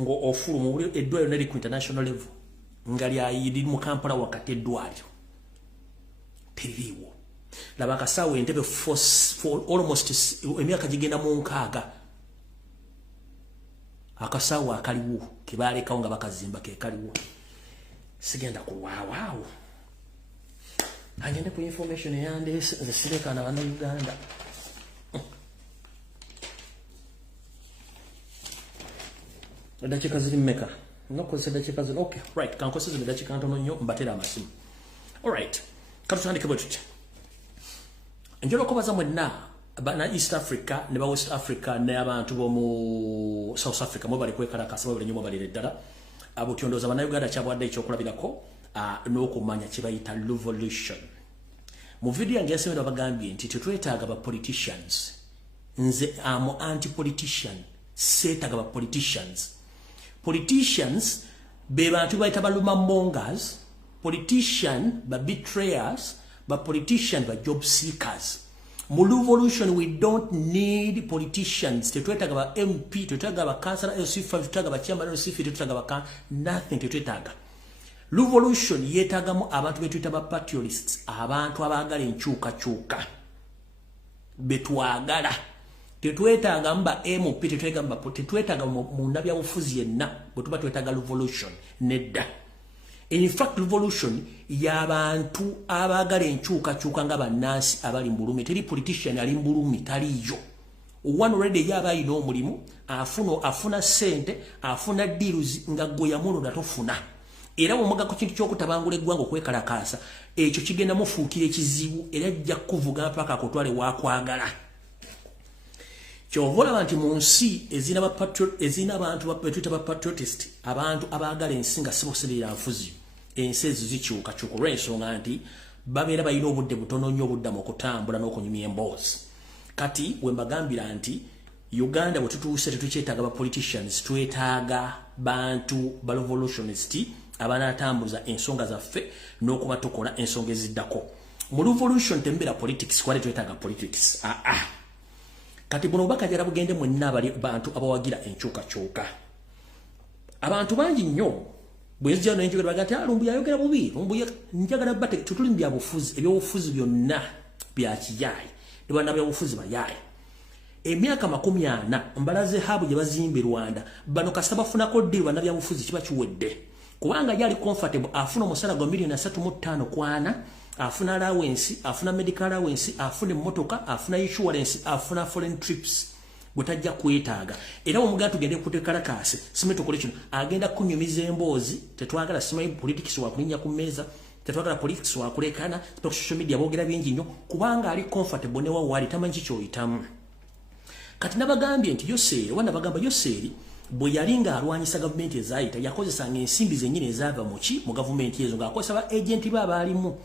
ngo ofuru mu eddwaliro neri ku international level ngali ayiri mu Kampala wakati eddwaliro teriwo laba kasawo entebe for almost emyaka gigenda mu nkaaga akasawo akaliwo kebalekawo nga bakazimba ke kaliwo sigenda kuwaawo agende ku information yande zisireka na bana Uganda. Dakika ziri mmeka nokozesa dakika zino okay right kankoseze dakika ntono nnyo mbatera amasimu. Alright katutandike bwe tutya njolo kubaza mwenna bana East Africa ne ba West Africa ne abantu bomu South Africa mo bali kwekalakasa bali nnyo bali ddala abo kyondoza bana Uganda kyabwadde ekyokulabirako n'okumanya kibayita revolution. Mu video yange yasemera bagambye nti tetwetaaga ba politicians nze amo anti-politician seetaaga ba politicians. Politicians be bantu bayita baluma mongers, politician ba betrayers, ba politician ba job seekers. Mu revolution we don't need politicians. Tetwetaaga ba MP, tetwetaaga ba councillor LC5, tetwetaaga ba chairman LC5, tetwetaaga ba nothing tetwetaaga. Revolution yetaagamu abantu betuyita ba patriotists, abantu abaagala enkyukakyuka betwagala. Tetwetaaga mba MP, tetwetaaga mu ndabya bufuzi yenna bwe tuba twetaaga revolution nedda. In fact revolution y'abantu abaagala enkyukakyuka nga bannansi abali mu bulumi. Teri politician ali mu bulumi taliyo. One already yaba ayina omulimu afuna sente afuna deals nga gwe yamuno natofuna. Era omuga ku kintu kyokutabangula eggwanga okwekalakaasa ekyo kigenda mufuukira ekizibu era ajja kuvuga paka akutwale wakwagala. Kyovola nti mu nsi ezina abantu bapetwita ba patriotist, abantu abaagala ensi nga siboserera nfuzi, ensi ezo zikyuka olw'ensonga nti babeera balina obudde butono nnyo obuddamu okutambula n'okunyumya emboozi. Kati we mbagambira nti Uganda bwe tutuuse tetukyetaaga ba politicians, twetaaga bantu ba revolutionist abanaatambuza ensonga zaffe n'okuba tukola ensonga eziddako. Mu revolution tembera politics, kwali twetaaga politics. Kati buno bakajala bugende mwenna abali bantu abawagira enkyukakyuka. Abantu bangi nnyo bwezija n'enjogera bagati Lumbu yayogera bubi, Lumbu njagala bate tutuli mu byabufuzi, ebyobufuzi byonna bya kiyayi, ne bana byabufuzi bayayi. Emyaka 40 mbalaze habu gye bazimbe Rwanda, bano kasaba funako deal bana byabufuzi kiba kiwedde. Kubanga yali comfortable afuna omusala gwa $3.5 kwana, afuna allowance, afuna medical allowance, afuna motoka, afuna insurance, afuna foreign trips. Butajja kwetaaga. Era omugaa tugende kutekalakase, simeto collection, agenda kunyumiza emboozi, tetwagala simanyi politics wa kulinya ku meza, tetwagala politics wa kulekana, social media boogera bingi nnyo, kubanga ali comfortable ne wali tamanyi kyoyitamu. Kati nabagambye nti Yoseri, wana bagamba Yoseri, bwe yalinga alwanyisa gavumenti ezaayita yakozesanga ensimbi zennyini ezaava mu gavumenti ezo ng'akozesa ba agenti baalimu.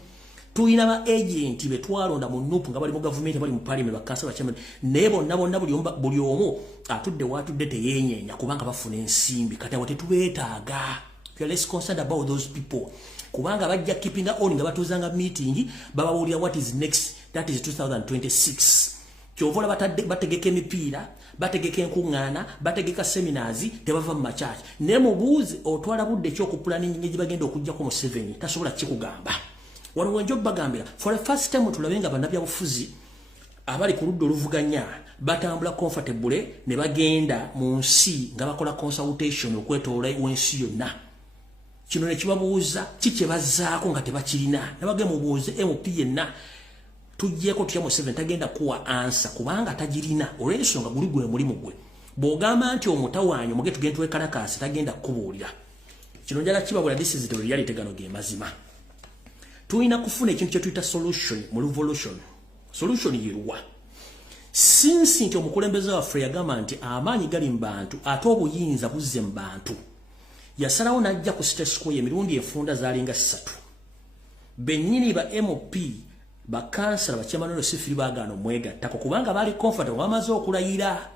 Tuyina ba agenti be twalonda mu nupu nga bali mu gavumenti bali mu parliament bakansala chairman naye bonna buli omu atudde watudde teyeenyeenya kubanga bafuna ensimbi. Kati abo tetubeetaaga. We are less concerned about those people. Kubanga bajja keeping on nga batuuzanga meeting babawulira what is next, that is 2026. Kyovola bategeka emipiira, bategeka enkuŋŋaana, bategeka seminars, tebava mu makyaki. Naye mubuuzi otwala budde ky'okupulaninga gye bagenda okugjako mu 7 tasobola kikugamba. Waliwo njo bagambira for the first time tulabenga bannabyabufuzi abali ku ludda oluvuganya batambula comfortable ne bagenda mu nsi nga bakola consultation okwetoola wensi yonna. Kino ne kibabuuza kiki bazzaako nga tebakirina. Ne bagenda mubuuze MP yenna tujjeko tutya mu 7 tagenda kuwa answer kubanga tagirina olw'ensonga guli gwe mulimu gwe. Bw'ogamba nti omutawaanyo muge tugenda twekalakaasi tagenda kukubuulira. Kino njala kibabula this is the reality gano ge mazima. Tuina kufuna ekintu kye tuyita solution mu revolution. Solution yeruwa. Since nti omukulembeze waffe yagamba nti amaanyi gali mu bantu ate obuyinza buzze mu bantu. Yasalawo n'ajja ku State Square emirundi enfunda zaalinga 3. Bennyini ba MP bakansala bakyamano sifiri baagaano mwegattako kubanga baali comfortable bamaze okulayira.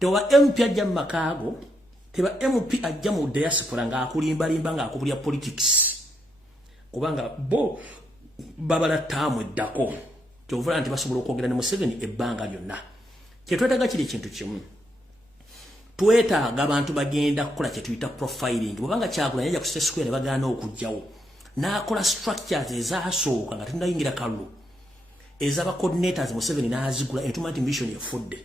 Teba MP ajja mu makaago, teba MP ajja mu diaspora ng'akulimbalimba ng'akubulya politics. Kubanga bo babala tamu eddako. Kyovola nti basobola okwogera ne Museveni ebbanga lyonna. Kyetwetaaga kiri kintu kimu. Twetaaga abantu bagenda kukola kye tuyita profiling. Bw'obanga Kyagulanyi yajja ku State Square ne bagaana okujjawo. N'akola structures ezaasooka nga tennayingira kalulu. Ezaba coordinators Museveni n'azigula entuma nti mission efudde.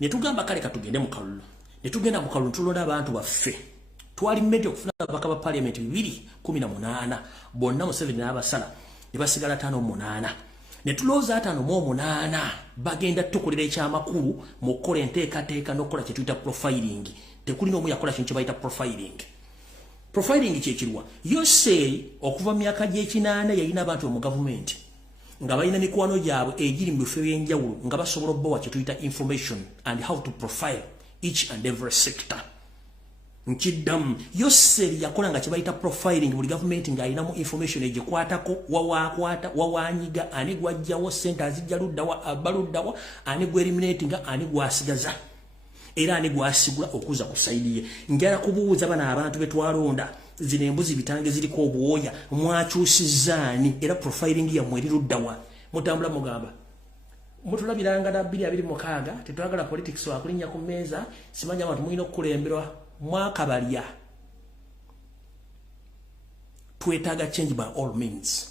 Ne tugamba kale katugende mu kalulu. Ne tugenda mu kalulu tulonda abantu baffe. Twali mmedi okufuna ababaka ba parliament 218 bonna Museveni n'abasala ne basigala 5-8 ne tulooza 5-8 bagenda tukolera ekyamakulu mu kukola enteekateeka n'okukola kye tuyita profiling. Tekulina omu yakola kintu kye bayita profiling. Profiling kyekirwa Yoseri okuva myaka gy'ekinaana yalina abantu mu gavumenti nga balina mikwano gyabwe egiri mu bifo ebyenjawulo nga basobola obbawa kye tuyita information and how to profile each and every sector. Nkiddamu Yoseri yakola nga kibayita profiling buli government nga alinamu information egikwatako wawanyiga ani gwajjawo sente azijja luddawa abaluddawa ani gweliminatinga ani gwasigaza era ani gwasigula okuza ku saidi ye. Njala kubuuza bana abantu betwalonda zino embuzi bitange ziriko obwoya mwakyusizaani era profiling ya mweri luddawa mutambula mugamba mutulabiranga na 2026 tetwagala politics wa kulinya ku meza simanya abantu mulina okulemberwa mwakabalya. Twetaaga change by all means.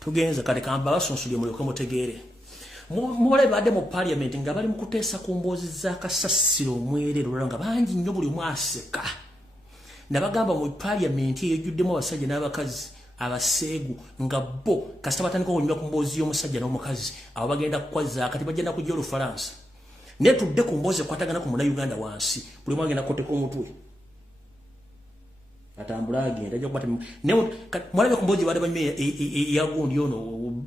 Tugenza kale kamba basonsulye mulyoke mutegeere. Mule badde mu parliament nga bali mu kuteesa ku mboozi za kasasiro omwerero nga bangi nnyo buli mwaseka. Nabagamba mu parliament ejjuddemu abasajja n'abakazi abaseegu nga bo kasita batandika okunywa ku mboozi y'omusajja n'omukazi abo bagenda kukwaza kati bagenda kujja Olufalansa. Ne tudde ku mboozi ekwatagana ku Munnayuganda wansi buli mwagenda koteko omutwe. atambula agenda ajja kubata ne mwalabe kumboje bale banyme yagundi ono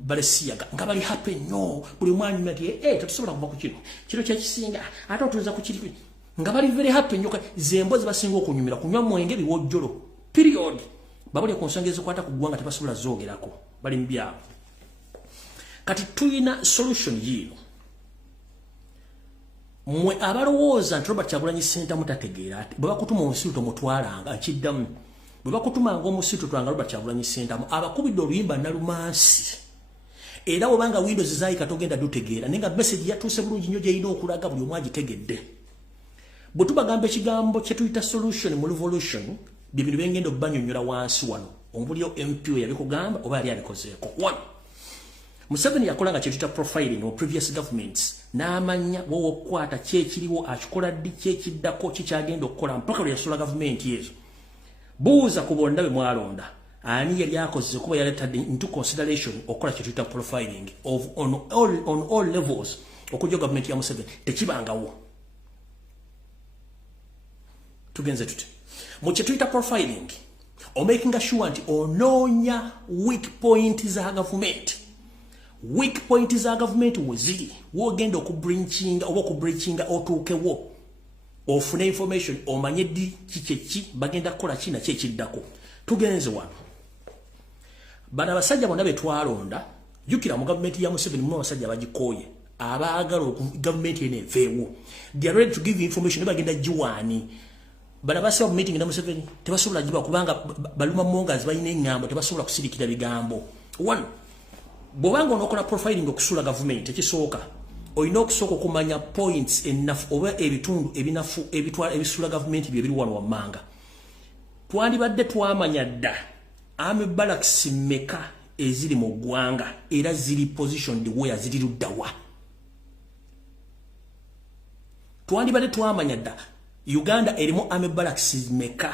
balesiya nga bali happy no buli mwanyi mati tatusobola kuva ku kino kya kisinga ate otuza ku kiri nga bali very happy nyoka zembozi basinga okunyumira kunywa mwenge biwojjolo period babuli ku nsonga ezikwata ku ggwanga tebasobola zoogerako bali mbyabo kati tuyina solution yino mwe abalowooza nti Robert Kyagulanyi Ssentamu mutategeera ati bwe bakutuma omusiruto mutwalanga akiddamu bwe bakutumanga omusiruto twanga Robert Kyagulanyi Ssentamu abakubidde oluyimba nalumansi era obanga Windows zaayika togenda dutegeera nenga message yatuuse bulungi nnyo gyeyina okulaga buli omu agitegedde bwe tubagamba ekigambo kye tuyita solution mu revolution bye bintu bengenda okubanyonnyola wansi wano omubulyo MP yabikugamba oba yali abikozeeko one Museveni yakolanga kyetuyita profiling of previous governments n'amanya wowe okukwata kyekiriwo akikola ddi kyekiddako kikyagenda okukola mpaka lwe yasula gavumenti ezo buuza ku bonna bwe mwalonda ani yali akoze kuba yaletadde into consideration okukola kyetuyita profiling of on all levels okujja gavumenti ya Museveni tekibangawo tugenze tuti mu kyetuyita profiling o making sure nti onoonya weak point za gavumenti weak point za government wazili wogenda okubreachinga oba okubreachinga otuukewo ofune information omanye ddi kiki bagenda kukola kina kyekiddako tugenze wano bana basajja bonna betwalonda jukira mu government ya Museveni mu basajja bagikoye abaagala government ene veewo they are ready to give information bagenda jiwani bana basaba meeting na Museveni tebasobola jiba kubanga baluma mongas bayine ngambo tebasobola kusirikira bigambo one bobanga onokola profiling okusula government ekisooka oyina okusooka okumanya points enough oba ebitundu ebinafu ebitwala ebisula government bye biri wano wammanga twandibadde twamanya dda ame barracks meka eziri mu ggwanga era ziri positioned where ziri luddawa twandibadde twamanya dda Uganda erimu ame barracks meka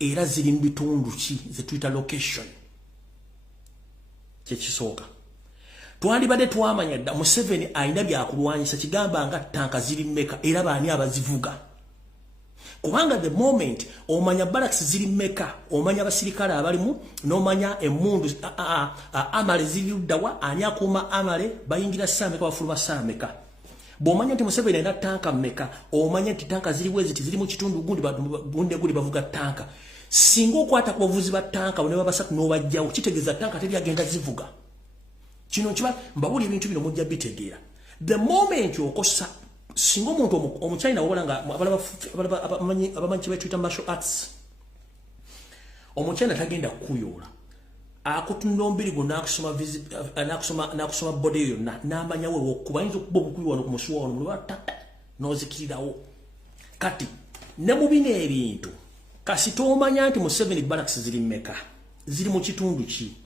era ziri mu bitundu ki ze tuyita location kyekisooka twandibadde twamanya dda Museveni ayina byakulwanyisa kigamba nga tanka ziri meka era baani abazivuga kubanga the moment omanya barracks ziri meka omanya abasirikale abalimu n'omanya emundu amale ziri luddawa ani akuuma amale bayingira saameka bafuluma saameka bw'omanya nti Museveni ayina tanka meka omanya nti tanka ziri bweziti ziri mu kitundu gundi guli bavuga tanka singa okwata ku bavuzi ba tanka bwe ne babasatu n'obajjawo kitegeeza tanka teri agenda zivuga kino kiba mbabuli ebintu bino mujja bitegeera the moment okosa singa omuntu omuchina wobola nga abamanyi kyebetuyita martial arts omuchina tagenda kukuyoola akutunda ombiri gwo n'akusoma body yonna n'amanya wewe okuba ayinza okuba obukuyi wano ku musuwa wano mulwatata n'ozikirirawo kati ne mu bino ebintu kasita omanya nti Museveni barracks ziri mmeka ziri mu kitundu ki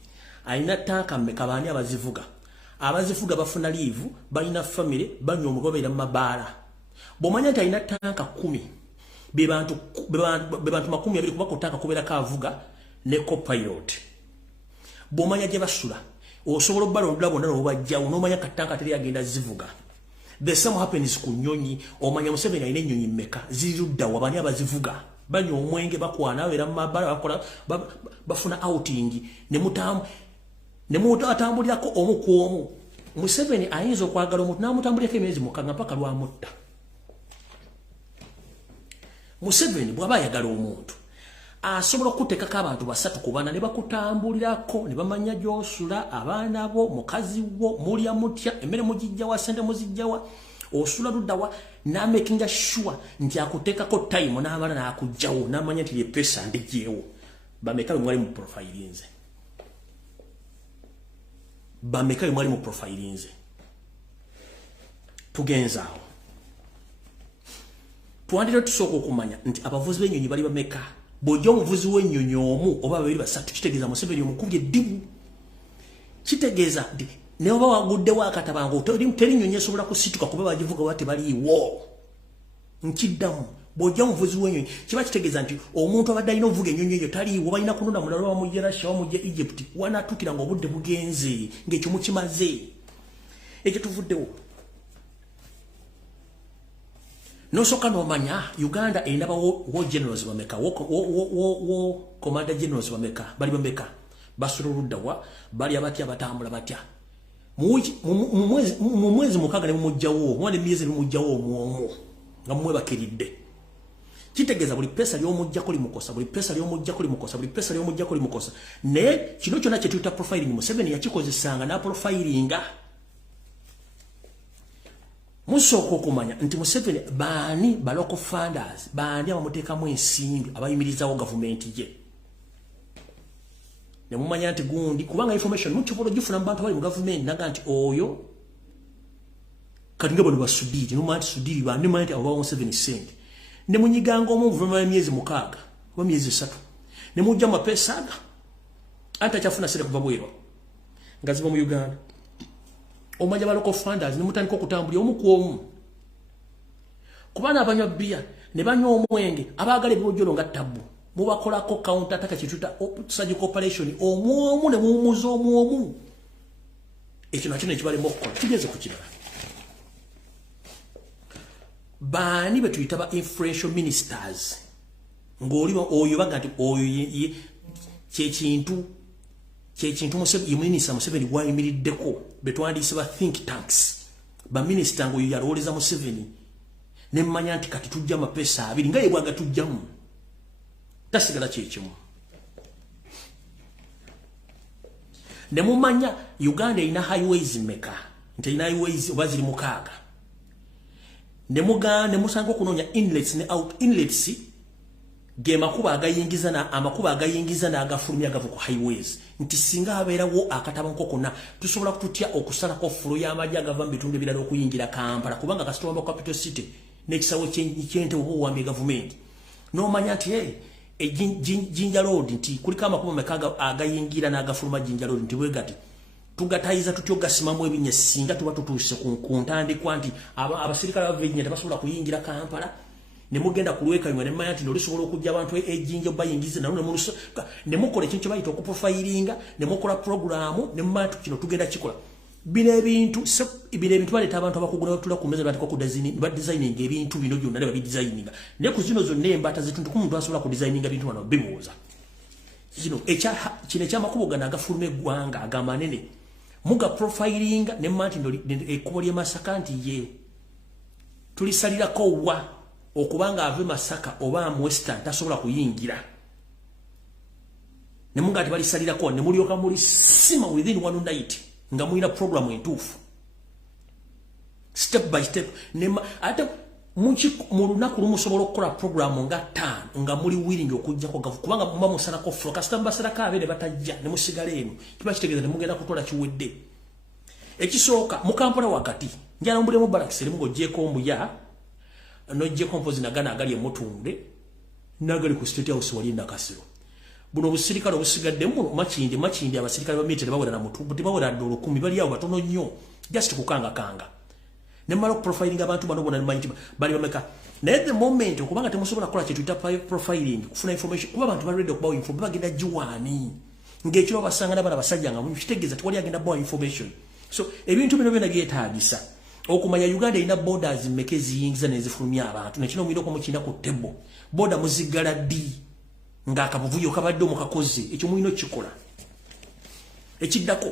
ayina tanka mmeka baani abazivuga bafuna leave balina family banywa omugobeera mu mabaala bw'omanya nti ayina tanka 10 be bantu 20 kuba ku tanka kubeera kaavuga ne copilot bw'omanya gye basula osobola obbalondula bonna n'obajjawo n'omanya katanka teri agenda zivuga the same happens ku nnyonyi omanya Museveni ayina ennyonyi mmeka ziri luddawa baani abazivuga banywa omwenge bakwana era mu mabaala bakola bafuna outing ne mutambulirako omu ku omu Museveni ayinza okwagala omuntu n'amutambulirako emyezi mukaaga mpaka lwamutta Museveni bw'aba ayagala omuntu asobola okuteekako abantu 3 ku 4 ne bakutambulirako ne bamanya gy'osula abaana bo mukazi wo mulya mutya emmere mugijjawa sente muzijjawa osula luddawa n'amakinga sure nti akuteekako time n'amala n'akugjawo n'amanya nti ye pesa ndijeewo bameka bwe mwali mu profilinze bameka bwe mwali mu profilinze tugenzaawo twandira tusooka okumanya nti abavuzi b'ennyonyi bali bameka bw'ojja omuvuzi w'ennyonyi omu oba babiri basatu kitegeeza Museveni omukubye eddibu kitegeeza nti ne oba waguddewo akatabango teri nnyonyi esobola kusituka kuba bagivuga oba tebaliiwo nkiddamu bw'ojja omuvuzi w'ennyonyi kiba kitegeeza nti omuntu abadde alina ovuga ennyonyi eyo taliiwo balina kunona mulala wamujja Russia wamujja Egypt wanaatuukira nga obudde bugenze ng'ekyo mukimaze ekyo tuvuddewo Nosoka nomanya Uganda endaba war generals bameka wo commander generals bameka bali bameka basurudda wa bali abatya batambula batya mu mwezi mukaga ne mujjawo mwane myezi ne mujjawo omwo nga mwe bakiridde kitegeza buli pesa lyo mujja kuli mukosa buli pesa lyo mujja kuli mukosa buli pesa lyo mujja kuli mukosa ne kino kyona kye tuta profiling Museveni yakikozesanga na profilinga musoko kumanya nti Museveni bani baloko funders bani abamuteeka mu ensimbi abayimirizawo government je ne mumanya nti gundi kubanga information muchobolo gifuna mbantu bali mu government naga nti oyo kadinga bano basudiri no manti sudiri bani manti abo 7 cent ne munyiganga omu vuma myezi mukaga wa myezi 3 ne mujja mapesa aga anta chafuna sire kuva bwero ngaziba mu Uganda omanya baloko funders ne mutandika okutambulya omu ku omu kubana abanywa bia ne banywa omwenge abagale bwojolo nga tabu mubakolako counter attack kituta surgical operation omu ne mumuzo omu ekyo nakyo nekibale mokkola tugeze ku kirala bani betuyita ba influential ministers ngoli oyo bagati oyo kyekintu Museveni wayimiriddeko betwandise ba think tanks ba minister ngo yalowoleza Museveni ne mmanya nti kati tujja mapesa abiri nga yebwaga tujjamu tasigala kyekimu ne mumanya Uganda ina highways meka nti ina highways obaziri mukaga ne musanga okunonya inlets ne out inlets ge makuba agayingiza na amakuba agayingiza na agafulumya agavu ku highways nti singa abeera wo akataba nkokona tusobola kututya okusala ko fulu ya maji agava mbitunde bilala okuyingira Kampala kubanga kasitoma capital city nekisawo kyente obuwa mi government no manya nti Jinja Road nti kulika amakuba mekaga agayingira na agafuluma Jinja Road nti bwegati tugatayiza tutyo gasimamu ebinye singa tuba tutuse ku ntandi kwanti abasirikale bavenye tabasobola kuyingira Kampala ne mugenda kulweka yimwe ne manya nti nolisobola okujja abantu ejinja bayingize na ne muluso ne mukola ekintu bayita okuprofilinga ne mukola programu ne mmantu kino tugenda kikola bine ebintu baleta abantu abakugula batula ku meza batiko ku designing ebintu bino byonna ne babidesigninga ne ku zino zonna embata zituntu ku muntu asobola ku designinga bintu bano bimuza kino kine kyamakubo gana agafulume gwanga agamanene muga profilinga ne mmanti ekubo lye Masaka nti ye tulisalirako wa okubanga ave Masaka oba mu Western tasobola kuyingira ne munga tibalisalirako ne mulyoka muri sima within one night nga muina program entufu step by step ate mu lunaku lumu sobola okukola program nga 5 nga muli willing okujja ko gavu kubanga mumba musala ko flo kasitamba saraka abere batajja ne musigala eno kiba kitegeza ne mugenda kutola kiwedde ekisooka mu Kampala wakati njala mbule mu Baraks erimu gojeko omuya no je compose na gana agali emutunde nagali ku state house wali na kasiro buno busirikale obusigadde mu machindi abasirikale ba military bawera na mutumbu tibawera ndolo 10 bali yawo batono nnyo just kukanga ne malo profiling abantu bano bona mind bali bameka na at the moment okubanga temusobola kola kitu ta profiling kufuna information kuba abantu bali ready okubawo info bagenda jiwani ngekiro basanga na bana basajja nga mukitegeza twali agenda bawo information so ebintu bino byona byetaagisa okumanya Uganda ina borders mekezi yingiza nezifulumya abantu nekino mwiro ko mukina ku table border muzigala di nga akabuvuyo kabadde mukakoze ekyo mwino kikola ekiddako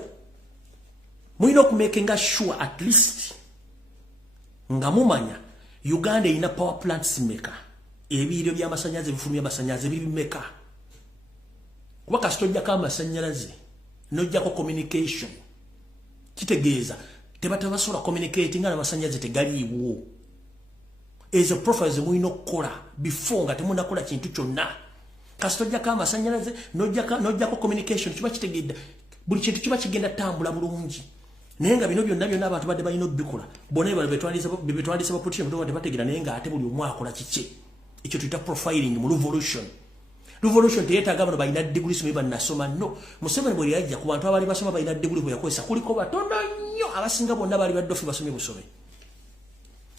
mwino kumekenga sure at least nga mumanya Uganda ina power plants meka ebiro bya masanyaze bifulumya masanyaze bibimeka kubaka stojja kama masanyaze nojja ko communication kitegeeza tebata basola communicating na masanyaze tegaliwo ezo profiles mwino kola before nga temunda kola kintu kyonna kastojja kama masanyaze nojja ko communication kiba kitegedda buli kintu kiba kigenda tambula bulungi nenga bino byonna byonna abantu badde balina bikola bone bale betwandisa ba protection ndo badde bategera nenga ate buli omwa akola kiki ekyo tuyita profiling mu revolution teyetaaga bano balina degree somi bannasoma no Museveni bwe yajja ku bantu abali basoma balina degree bwe yakozesa kuliko batono nnyo abasinga bonna bali baddofi basomye busome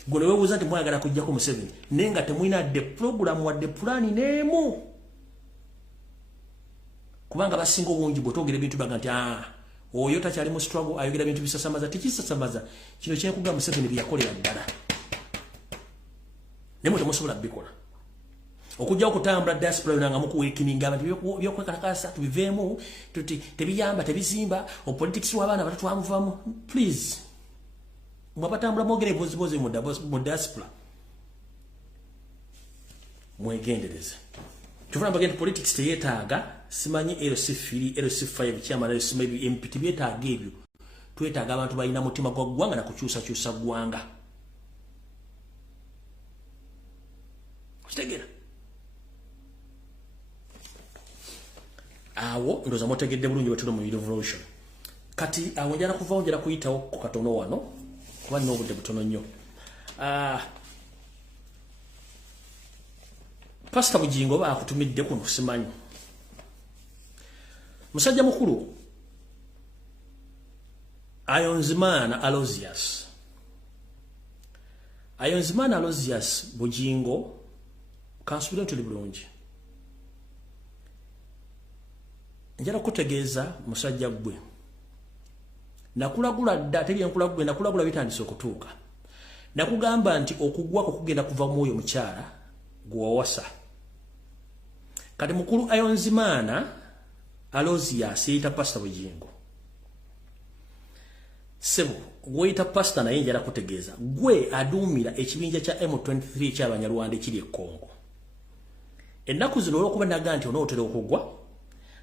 gwe webuuza nti mwagala kujjako Museveni nenga temwina de program wadde plan neemu kubanga basinga obungi bwetogera ebintu baga nti oyo takyali mu struggle ayogera bintu bisasamaza tikisasamaza kino kyekuga Museveni byakolera ddala Nemwe temusobola bikola. Okujja okutambula diaspora yona nga mukuwekininga abantu byokwekalakasa tubiveemu tuti tebiyamba tebizimba opolitics w'abaana batatwamuvamu. Please mwabatambula mwogere bozibozi mu diaspora mwegendereze. Tufuna bagenda politics teyetaaga simanyi LC3 LC5 kyama LC MP byetaaga ebyo. Twetaaga abantu balina mutima gwa ggwanga na kukyusa ggwanga. Kitegera awo ndoza motegedde bulungi batulo mu revolution. Kati awo njala kuva onjala kuyitawo ku katono wano kuba n'obudde butono nnyo. Pastor Bujingo baakutumidde kuno simanyi. Musajja mukulu Ayonzimana Aloysius Bujingo kansubira ntuli bulungi. Njala kutegeeza musajja gwe. Nakulagula dda teri nakulagula bitandise okutuuka. Nakugamba nti okugwako kugenda kuva mwoyo mukyala gwawasa. Kati mukulu Ayonzimana Aloysius yita Pastor Bujingo. Sebo goita pastor naye njala kutegeeza gwe adumira ekibinja kya M23 ky'Abanyarwanda ekiri e Congo. Ennaku zino olwokuba naga nti onootera okugwa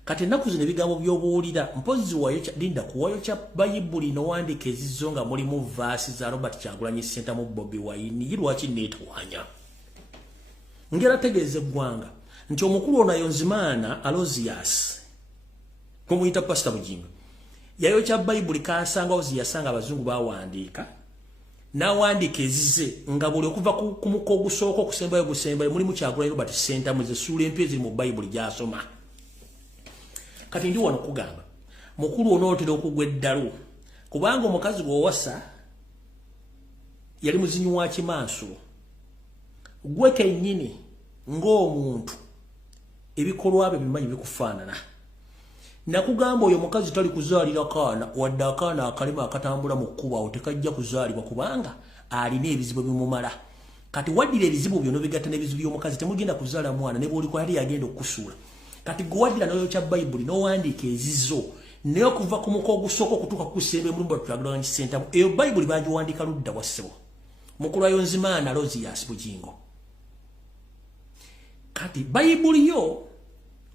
kati ennaku zino ebigambo by'obuwulira mpozi wayo linda kuwayo kya Bayibuli n'owandiika ezizo nga mulimu vaasi za Robert Kyagulanyi Ssentamu mu Bobi Wine lwaki neetawanya. Ngera tegeeze eggwanga nti omukulu ono Ayonzimana Aloysius kumuyita Pastor Bujingo yayo kya Bayibuli kasanga ozi yasanga abazungu bawandiika nawandiika ezize nga buli okuva ku muko ogusooka okusembayo gusembayo mulimu Kyagulanyi Robert Ssentamu z'essuula empya eziri mu Bayibuli gy'asoma. Kati ndi wano kugamba mukulu onootera okugwa eddalu kubanga omukazi gw'owasa yali muzinyi wa kimaaso. Gwe kennyini ng'omuntu ebikolwa bye bimanyi bikufaanana. Nakugamba oyo mukazi tali kuzaalira kaana wadde akaana akalema akatambula mu kkubo awo tekajja kuzaalibwa kubanga alina ebizibu bimumala. Kati waddira ebizibu byo n'obigatta n'ebizibu by'omukazi temugenda kuzaala mwana ne bw'oliko yali yagenda okukusuula. Kati gwaddira n'oyo kya Bayibuli n'owandiika ezizo naye okuva ku muko ogusooka okutuuka ku kusemba emulumba Kyagulanyi Ssentamu eyo Bayibuli bagiwandiika ludda wa ssebo mukulu Ayonzimana Aloysius Bujingo. Kati Bayibuli yo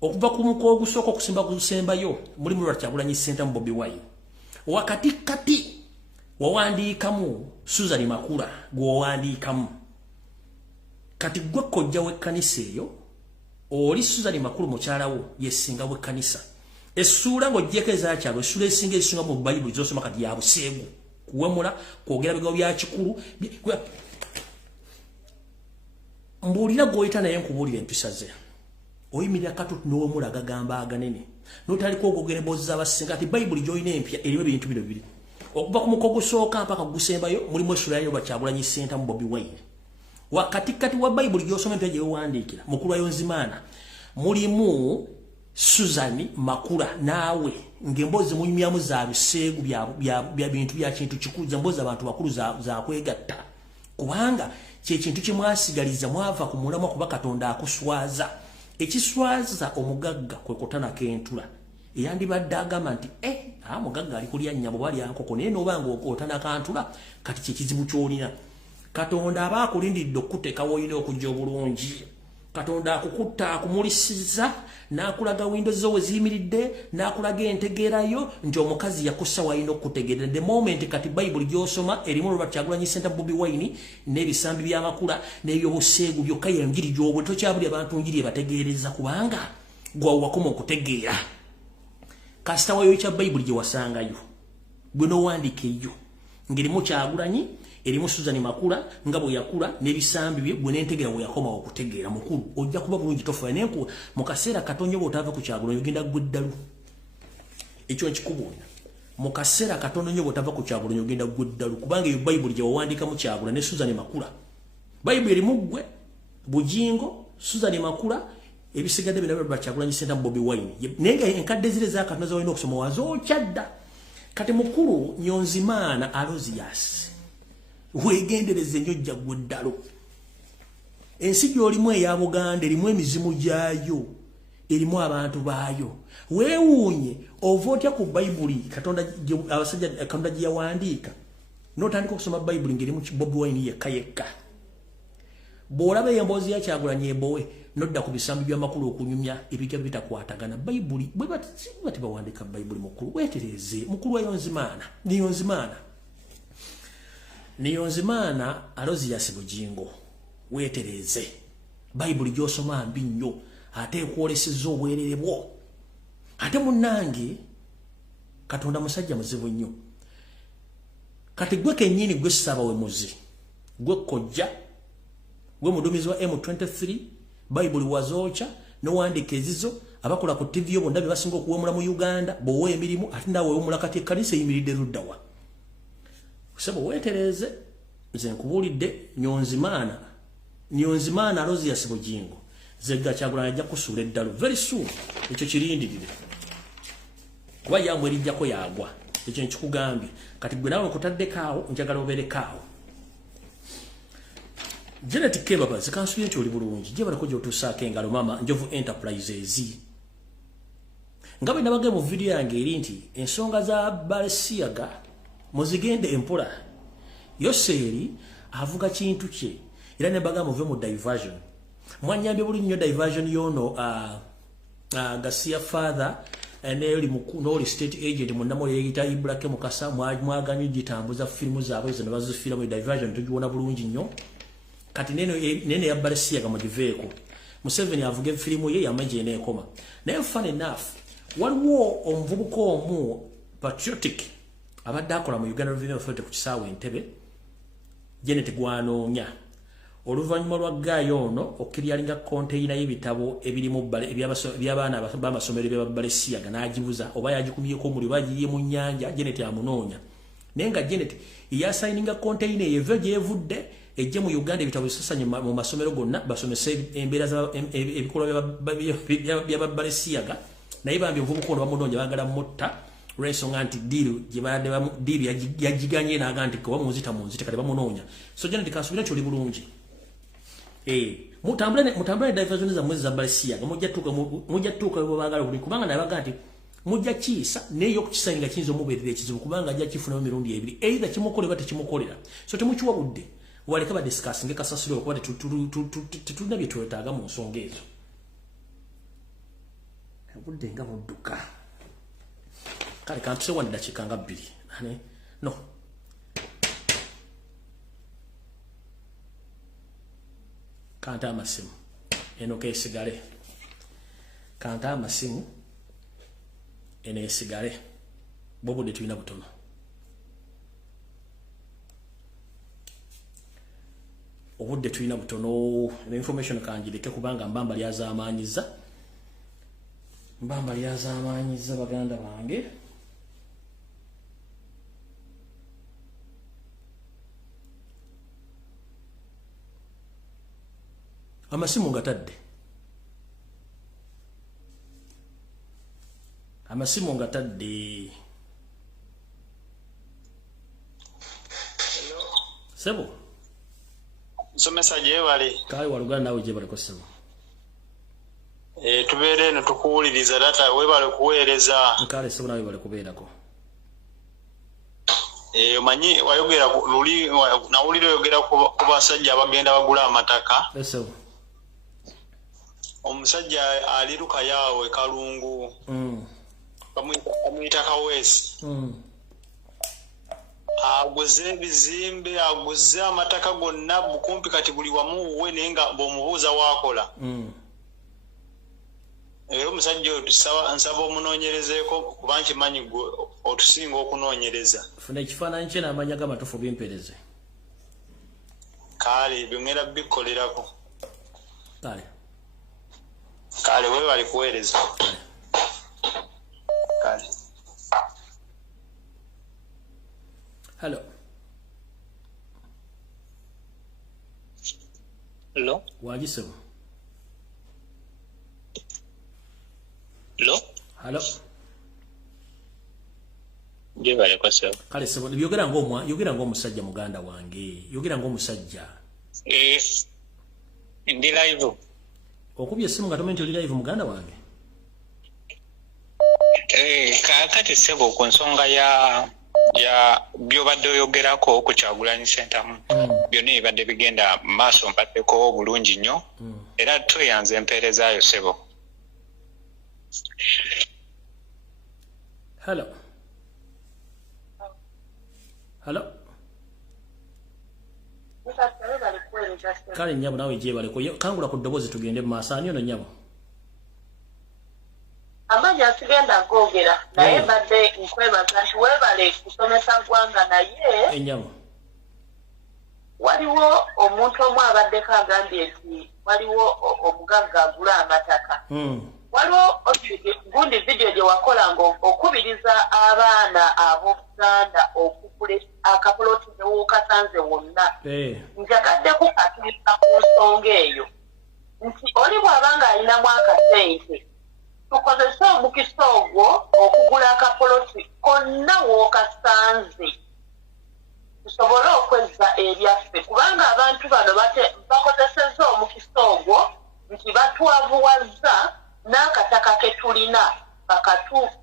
okuva ku muko ogusooka okusemba kusembayo mulimu lwa Kyagulanyi Ssentamu Bobi Wine wakati kati wawandiikamu Susan Makula gwowandiikamu. Kati gwe kojja w'ekkanisa eyo oli Susan Makulu mukyalawo yesinga w'ekkanisa essuula ng'oggyeko ezakyalo essuula esinga ezisinga mu Bayibuli z'osoma kati ya buseegu kuwemula kwogera bigambo bya kikulu mbuulira gw'oyita naye nkubuulira empisa ze oyimirira katu n'owemula agagamba aganene n'otaliko ogogera emboozi z'abasinga kati Bayibuli gy'olina empya erimu ebintu bino bibiri okuva ku muko ogusooka mpaka gusembayo mulimu essuula ya Kyagulanyi Ssentamu Bobi Wine. Wakati kati wa Bayibuli gy'osoma empya gyewandiikira mukulu Ayonzimana mulimu Susan Makula naawe ng'emboozi munyumyamu za biseegu bya bintu bya kintu kikulu emboozi abantu bakulu za kwegatta kubanga kye kintu kye mwasigaliza mwava ku mulamwa kuba Katonda akuswaza. Ekiswaza omugagga kwe kutana k'entula eyandibadde agamba nti mugagga ali kulya nnyabo bali ankoko naye n'obanga otana kantula kati kye kizibu ky'olina. Katonda aba akulindidde okukuteeka woyina okujja obulungi. Katonda akukutta akumulisiza n'akulaga windows zo we ziyimiridde n'akulaga entegeerayo nti omukazi yakussa wayina okutegeera. The moment kati Bayibuli gy'osoma erimu Robert Kyagulanyi Ssentamu Bobi Wine n'ebisambi by'amakula n'ebyobuseegu byokka yenjiri gy'obwe tokyabuli abantu njiri ebategeereza kubanga gwawakoma okutegeera. Kasita wayo kya Bayibuli gye wasangayo gwe n'owandiika eyo ng'erimu Kyagulanyi erimu Susan Makula nga bwe yakula n'ebisambi bye gwe n'entegeera bwe yakoma okutegeera mukulu ojja kuba bulungi tofa nenku mu kaseera katonyo bw'otaava ku Kyagulanyi ogenda gwe ddalu. Ekyo nkikubuulira mu kaseera katono nnyo bw'otaava ku Kyagulanyi ogenda gwe ddalu kubanga eyo Bayibuli gye wawandiika mu Kyagulanyi ne Susan Makula. Bayibuli erimu gwe Bujingo Susan Makula ebisigadde bino bya Kyagulanyi Ssentamu Bobi Wine naye nga enkadde zire za Katonda z'olina okusoma wazokyadda. Kati mukulu Nyonzimana Aloysius weegendereze nnyo ojja gwe ddalo ensi gy'olimu eya Buganda erimu emizimu gyayo, erimu abantu baayo. Weewuunye ova otya ku Bayibuli Katonda gye yawandiika n'otandika okusoma Bayibuli ng'erimu Bobi Wine yekka. Bw'olaba emboozi ya Kyagulanyi ebowe nodda ku bisambi by'amakulu okunyumya ebijja bitakwatagana. Bayibuli bwe bati bawandiika Bayibuli mukulu weetereze mukulu wa Niyonzimana Alozias Bugingo weetereze. Bayibuli gy'osoma mbi nnyo ate ekwolesezza obwerere bwo. Ate munnange Katonda musajja muzibu nnyo. Kati gwe kennyini gwe ssaba we muzi gwe kojja gwe mudumizi wa M23 Bayibuli wazoocha n'owandiika ezizo abakola ku TV bonna bye basinga okuwemula mu Uganda bw'owa emirimu ate naawe wewemula kati ekkanisa eyimiridde luddawa. Kusaba weetereze nze nkubuulidde Niyonzimana Alozias Bugingo Zegga Kyagulanyi ajja kusuula eddalu very soon. Ekyo kirindirire kuba yamwe erijjako yagwa. Ekyo nkikugambye kati gwe nawe nkutaddekaawo njagala obeerekaawo. Janet Kebaba zikansubye nti oli bulungi gye balako gy'otuusaako engalo mama Njovu Enterprises. Nga bwe nabagee mu vidiyo yange eri nti ensonga za Balenciaga muzigende empola. Yoseeri avuga kintu kye era ne baga muve mu diversion. Mwanyambye buli nnyo diversion yono Garcia father n'oli n'oli state agent munnamo yeeyita Ibrahim Mukasa mwaganye gitambuza firimu zaabwe zino bazifiira mu diversion tugiwona bulungi nnyo. Kati nene ya Balenciaga mugiveeko. Museveni avuga firimu ye yamaje n'ekoma. Naye fun enough waliwo omuvubuka omu patriotic abadde akola mu Uganda Revenue Authority ku kisaawe Entebbe Janet gwanoonya oluvannyuma lwa gaayo ono okiryalinga konteyina y'ebitabo ebirimu eby'abaana b'amasomero bya Balenciaga n'agibuza oba yagikumyeko omuliro bagiye mu nnyanja. Janet amunoonya naye nga Janet yasayininga konteyina eyo gyevudde ejje mu Uganda ebitabo bisasanye mu masomero gonna basomese embeera ebikolwa bya Balenciaga. Naye bambi omuvubuka ono bamunoonya baagala mutta olw'ensonga nti diiru yagiganye n'aga nti kuba munzita kati bamunoonya. So Janet kansubira nti oli bulungi. Mutambule ne diversion zammwe za Balenciaga mujja tuuka we baagala buli kubanga naye baga nti mujja kiisa naye okukisayinga kiyinza omubeerera ekizibu kubanga ajja kifunamu emirundi ebiri either kimukolera oba tekimukolera. So temukiwa budde waleka badiscussing kasasiro okuba tetulina bye twetaaga mu nsonga ezo. Budde nga budduka kale kampise wano eddakiika nga 2 no kanta amasimu eno keesigale kanta amasimu eno esigale bwobudde tulina butono. Obudde tulina butono information kanjireke kubanga mbamba lyazaamanyiza baganda bange. Amasimu ngatadde Sebo somesa gye bali kale waluganda nawe gye baliko sebo tubeere eno tukuwuliriza data webale kuweereza kale sebo nawe bale kubeerako. Omanyi wayogera luli nawulira oyogera ku basajja abagenda bagula amataka. Sebo omusajja ali Lukayawe Kalungu bamuyita Kawesi aguze ebizimbe aguze amataka gonna bukumpi kati buli wamu we naye nga bw'omubuuza waakola. Era omusajja nsaba omunoonyerezeeko kuba nkimanyi gwe otusinga okunoonyereza. Funa ekifaananyi kye n'amanya g'amatuufu bimpereze. Kale bimera bikolerako. Kale we bali kuweereza. Kale. Hello. Hello. Wagisebo. Hello. Gye bali kwasebo. Kale sebo yogera ng'omusajja muganda wange. Yogera ng'omusajja. Ndi live. Okubye simu nga tomanyi oli live muganda wange. Kakati sebo ku nsonga ya byobadde oyogerako ku Kyagulanyi Center byonna ebibadde bigenda maaso mpaddeko bulungi nnyo era tweyanze empeerezaayo sebo. Hello. Kale nyabo nawe gyebaleko kangula ku ddoboozi tugende mu maaso ani ono nyabo. Amanya asigenda kwogera naye badde nkwebaza nti weebale kusomesa ggwanga naye Enyabo. Waliwo omuntu omu abaddeko agambye nti waliwo omugagga agula amataka. Waliwo gundi video gye wakola ng'okubiriza abaana ab'Obuganda okugula akapoloti ne wookasanze wonna. Njagaddeku katuusa ku nsonga eyo nti oli bw'abanga alinamu akasente tukozese omukisa ogwo okugula akapoloti konna wookasanze tusobole okwezza ebyaffe kubanga abantu bano bakozesezza omukisa ogwo nti batwavuwazza n'akataka ke tulina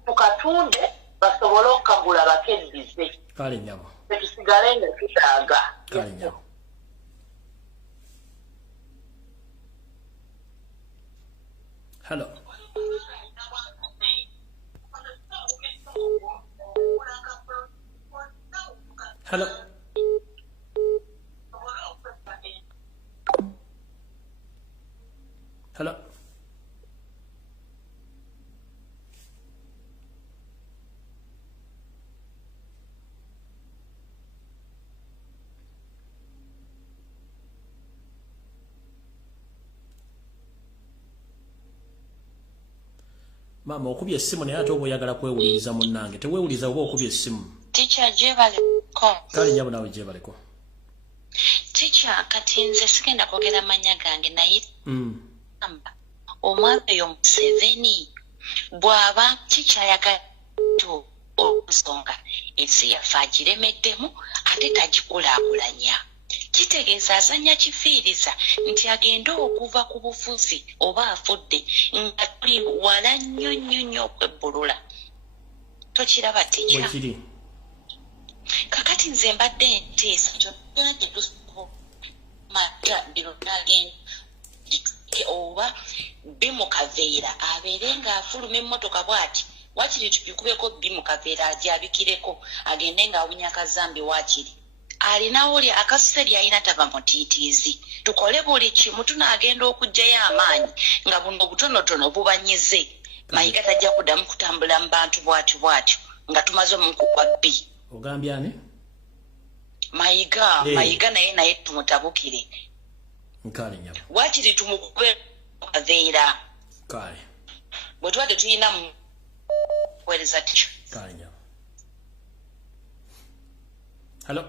tukatunde basobole okukagula bakeddize. Kale nyabo. Tetusigale nga tutaaga. Kale nyabo. Hello. Hello. Hello. Mama okubye essimu naye ate oba oyagala kwewuliriza munnange teweewuliza oba okubye essimu. Teacher gyebaleko. Kale nyabo nawe gyebaleko. Teacher kati nze sigenda kwogera mannya gange naye omwami oyo Museveni bw'aba teacher ayagala okusonga ensi yaffe agiremeddemu ate tagikulaakulanya. Kitegeeza azanya kifiiriza nti agenda okuva ku bufuzi oba afudde nga tuli wala nnyo nnyo nnyo okwebbulula. Tokiraba teacher? Bwekiri. Kakati nze mbadde nteesa oba bimukaveera abeere ng'afuluma emmotoka bw'ati wakiri tugikubeko bimukaveera agyabikireko agende ng'awunya akazambi wakiri alinawo oli akaseri alina taba mutiitiizi tukole buli kimu tunaagenda okuggyayo amaanyi nga buno obutonotono bubanyize Mayiga tajja kuddamu kutambula mu bantu bwatyo nga tumaze omuntu kwa bbi. Ogambye ani? Mayiga naye tumutabukire. Nkale nyabo. Wakiri tumukube aveera. Kale. Bwe twadde tulina mu wereza ticho. Kale nyabo. Hello.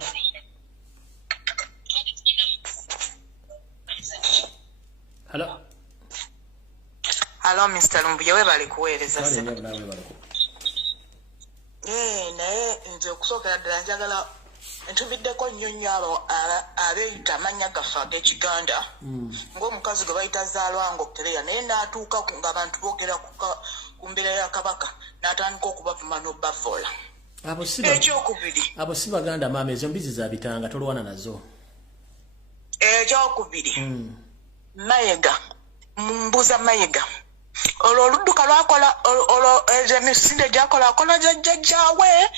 Hello. Hello Mr. Lumbuye webale kuweereza se. Kale nyabo nawe balako. Naye nze okusookera ddala njagala ntubiddeko nnyo abo abeeyita amannya gaffe ag'Ekiganda ng'omukazi gwe bayita Zaalwango Kereya naye n'atuuka ng'abantu boogera ku mbeera ya Kabaka n'atandika okubavuma n'obbavoola. Ekyokubiri. Abo si Baganda maama ezo mbizi za bitanga tolwana nazo. Ekyokubiri. Mayiga. Mbuza Mayiga. Oludduka lwakola emisinde gyakola akola jjajjaawe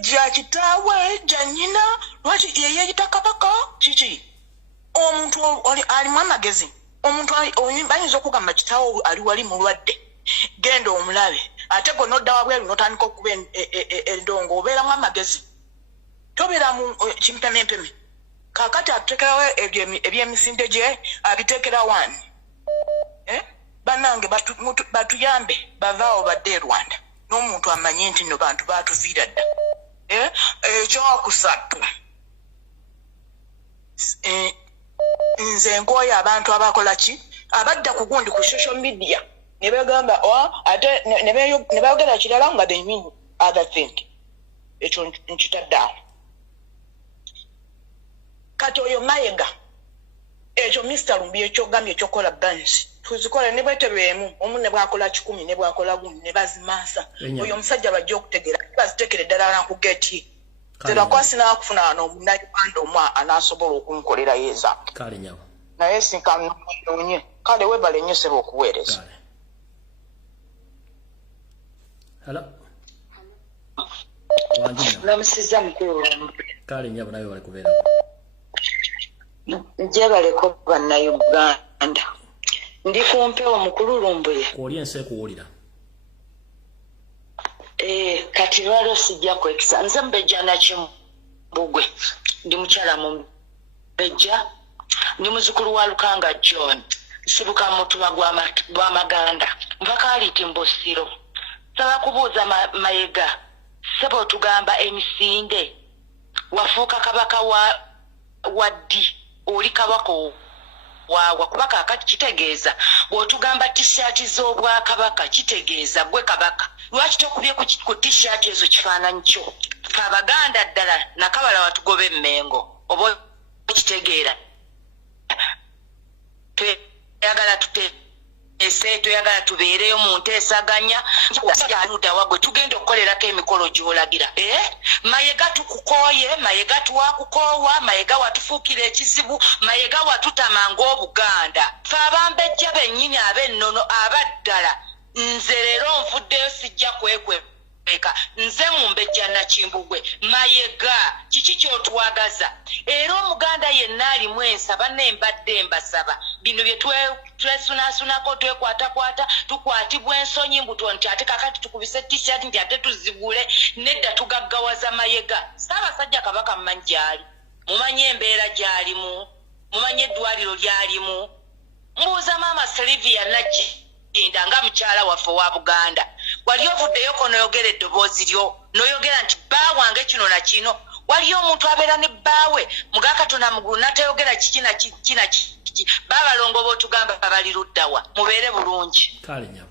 gya kitaawe gya nnyina lwaki yeyeeyita Kabaka kiki omuntu alimu amagezi omuntu bayinza okugamba kitaawe ali wali mulwadde genda omulabe ate gwe nodda wabweru n'otandika okuba endongo obeeramu amagezi tobeera mu kimpemempeme kaakati atutekerawo ebyemisinde gye abiteekera wani banange batuyambe bavaawo badde e Rwanda n'omuntu amanye nti no bantu baatuviira dda. Ekyokusatu nze nkooye abantu abakola ki abadda ku gundi ku social media ne bagamba ate ne bayogera kirala nga they mean other thing. Ekyo nkitadde awo. Kati oyo Mayiga ekyo Mr. Lumbi ekyogambye ekyokola bansi tuzikola ne bwetebemu omu ne bwakola 10 ne bwakola 10 ne bazimasa oyo omusajja bajja okutegera bazitekere ddala na ku gate tera kwasina kufuna n'omunnayuganda omu anaasobola okunkolera yeeza kale nyawo naye sinkanonye kale webale nnyo seba okuweereza Hello. Namusiza mukulu kale nyawo nawe wali kubeera njebaleko bannayuganda ndi kumpewo mukulu Lumbuye oli ensi ekuwulira kati lwalo sijja kwekisa nze Mbejja Nakimbugwe ndi mukyala mu Mbejja ndi muzukulu wa Lukanga John sibuka mutuba gwa Maganda mpaka aliti Mbosiro saba kubuuza Mayiga sebo tugamba emisinde wafuuka kabaka wa ddi oli kabaka waawa kubaka akati kitegeeza bw'otugamba t-shirt z'obwakabaka kitegeeza gwe kabaka lwaki tokubye ku t-shirt ezo kifaananyi kyo Abaganda ddala nakabala watugoba emmengo oba kitegeera tuyagala tuyagala tubeereyo mu nteesaganya gwe tugenda okukolerako emikolo gy'olagira Mayiga tukukooye Mayiga tuwakukoowa Mayiga watufuukira ekizibu Mayiga watutama ng'Obuganda fe Abambejja bennyini ab'ennono abaddala nze leero nvuddeyo sijja kwekweka nze mu Mbejja Nakimbugwe Mayiga kiki ky'otwagaza era Omuganda yenna alimu ensaba n'embadde mbasaba bino bye twesunaasunako twekwatakwata tukwatibwa ensonyi mbuto nti ate kakati tukubise t-shirt nti ate tuzigule nedda tugaggawaza Mayiga Ssaabasajja Kabaka mmanyi gyali mumanyi embeera gyalimu mumanyi eddwaliro lyalimu mbuuza maama Sylvia Nagginda nga mukyala waffe wa Buganda wali ovuddeyo ko noyogera eddoboozi lyo noyogera nti bba wange kino na kino waliyo omuntu abeera ne bbaawe mugakatona mugulu natayogera kikina baabalongo bootugamba bali luddawa mubeere bulungi kale nyawo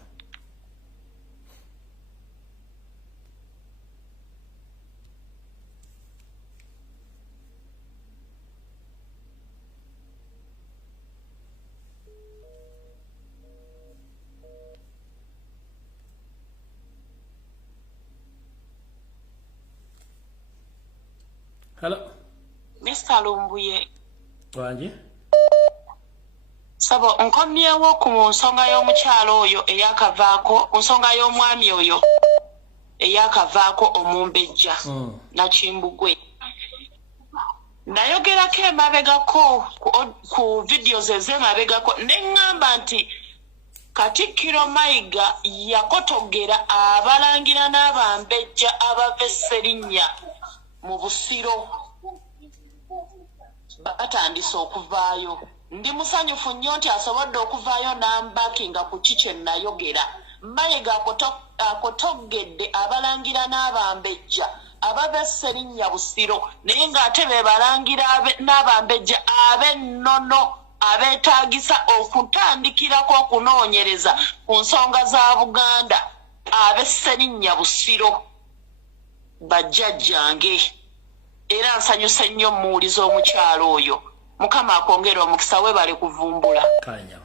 Hello. Mr. Lumbuye. Wanji? Sabo nkomyewo ku nsonga y'omukyalo oyo eyakavaako nsonga y'omwami oyo eyakavaako Omumbejja Nakimbugwe. Nayogerako emabegako ku videos ez'emabegako neŋŋamba nti Katikkiro Mayiga yakotogera abalangira n'Abambejja abava e Serinnya mu Busiro batandise okuvaayo. Ndi musanyufu nnyo nti asobodde okuvaayo n'ambakinga ku kikye nayogera. Mayiga akotogedde abalangira n'Abambejja abava e Serinnya Busiro naye ng'ate be balangira n'Abambejja ab'ennono abeetaagisa okutandikirako okunoonyereza ku nsonga za Buganda ab'e Serinnya Busiro bajjajjange era nsanyuse nnyo muwuliza omukyalo oyo Mukama akwongera omukisa webale kuvumbula kanya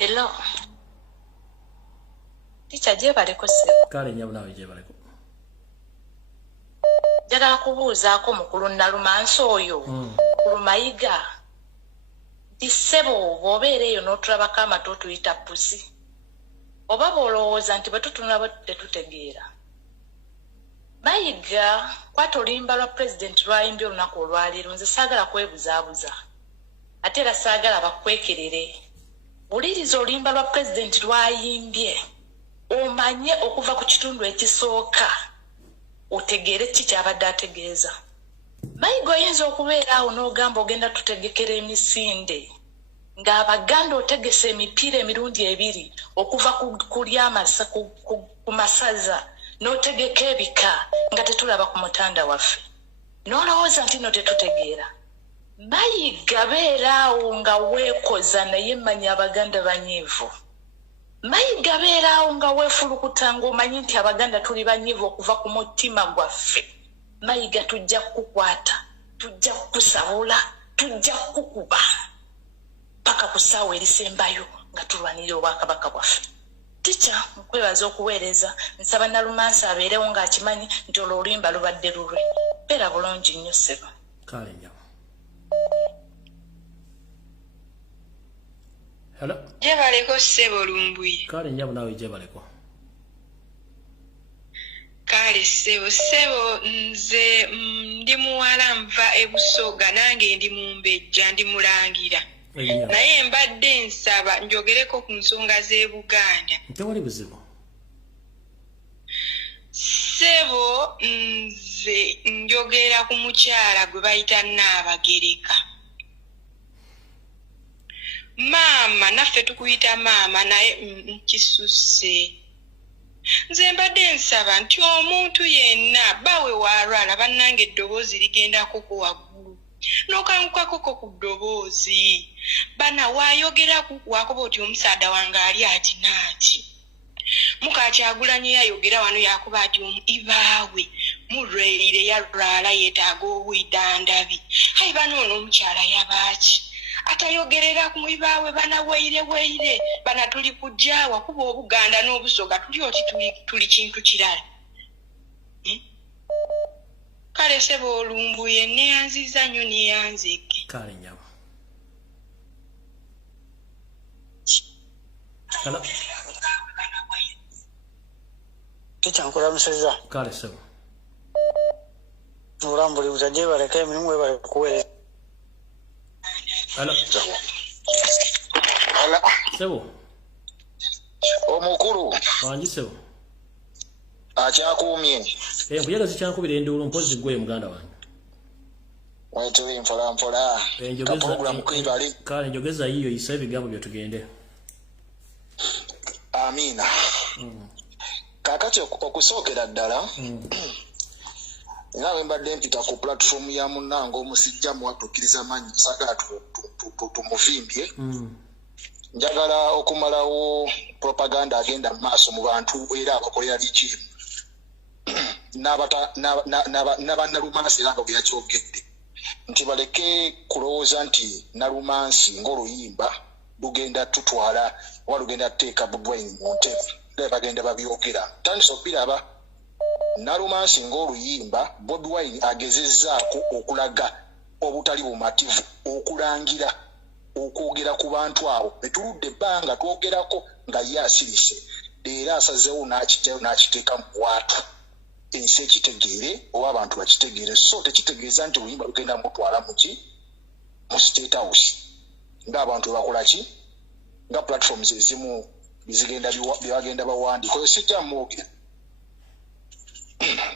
hello ticha jebaleko sebo kale nyawo nawe jebaleko njagala kubuuzaako mukulu Nalumansi oyo mukulu Mayiga disebo bw'obeera eyo n'otulabako amatu otuyita pusi oba bw'olowooza nti bwe tutunula bwe tetutegeera Mayiga kwata oluyimba lwa pulezidenti lwayimbye olunaku olwaleero nze saagala kwebuzaabuza ate era saagala bakwekerere wuliriza oluyimba lwa pulezidenti lwayimbye omanye okuva ku kitundu ekisooka otegeere ki kyabadde ategeeza Mayiga oyinza okubeera awo n'ogamba ogenda tutegekera emisinde ng'Abaganda otegesa emipiira emirundi 2 okuva ku masaza n'otegeka ebika nga tetulaba ku mutanda waffe n'olowooza nti no tetutegeera Mayiga beera awo nga weekoza naye mmanyi Abaganda banyiivu Mayiga beera awo nga weefulukuta ng'omanyi nti Abaganda tuli banyiivu okuva ku mutima gwaffe Mayiga tujja kukwata, tujja kusabula, tujja kukuba paka kusaawa erisembayo nga tulwanira obwakabaka bwaffe. Ticha nkwebaza okuweereza nsaba Nalumansi abeerewo ng'akimanyi nti olwo oluyimba lubadde lulwe. Beera bulungi nnyo ssebo. Kale nnyo. Hello. Jebaleko ssebo Lumbuye. Kale nnyo naawe jebaleko. Kale ssebo nze ndi muwala nva e Busoga nange ndi mu Mbejja ndi mulangira. Naye mbadde nsaba njogereko ku nsonga z'e Buganda. Tewali buzibu. Ssebo nze njogera ku mukyala gwe bayita Nnaabagereka. Maama naffe tukuyita maama naye nkisusse. Nze mbadde nsaba nti omuntu yenna bawe walwala bannange eddoboozi ligendako ku waggulu. N'okangukako ku ddoboozi. Bana waayogeraku wakoba oti omusaada wange ali ati naaki. Mukakyagulanyi yayogera wano yakuba ati ibaawe mulwelire yalwala yeetaaga obwidandabi. Hayi bano ono omukyala yabaaki. Atayogerera ku ibaawe bana weire bana tuli kujjawa kuba Obuganda n'Obusoga tuli oti tuli kintu kirala. Kale ssebo Olumbuye neyanziza nnyo neyanzike. Kale nnyo. Hello. Ticha nkulamusizza. Kale ssebo. Olambuli butajje baleka emirimu ebale kuweereza. Hello. Hello. Ssebo. Omukulu. Wangi ssebo. Akyakuumye. Mpuyaga zikyankubira enduulu mpozi gwe muganda wange. Wetuli mpola. Kaprogramu kwibali. Kale njogeza hiyo isa ebigambo bye tugende. Amina. Kakati okusookera ddala. Nawe mbadde mpita ku platform ya munnange omusijja muwatuukiriza manyi sagala tumuvimbye. Njagala okumalawo propaganda agenda mu maaso mu bantu era abakolera likimu. N'abannalumansi era nga bwe yakyogedde nti baleke kulowooza nti Nalumansi ng'oluyimba lugenda tutwala oba lugenda tuteeka Bobi Wine mu ntebe nga bagenda babyogera. Tandisa okubiraba Nalumansi ng'oluyimba Bobi Wine agezezzaako okulaga obutali bumativu okulangira okwogera ku bantu abo betuludde ebbanga twogerako nga ye asirise era asazeewo n'akiteeka mu bwatu ensi ekitegeere oba abantu bakitegeere so tekitegeeza nti oluyimba lugenda mutwala mu State House ng'abantu bakola ki nga platforms ezimu byebagenda bawandiika oyo sijja mwogera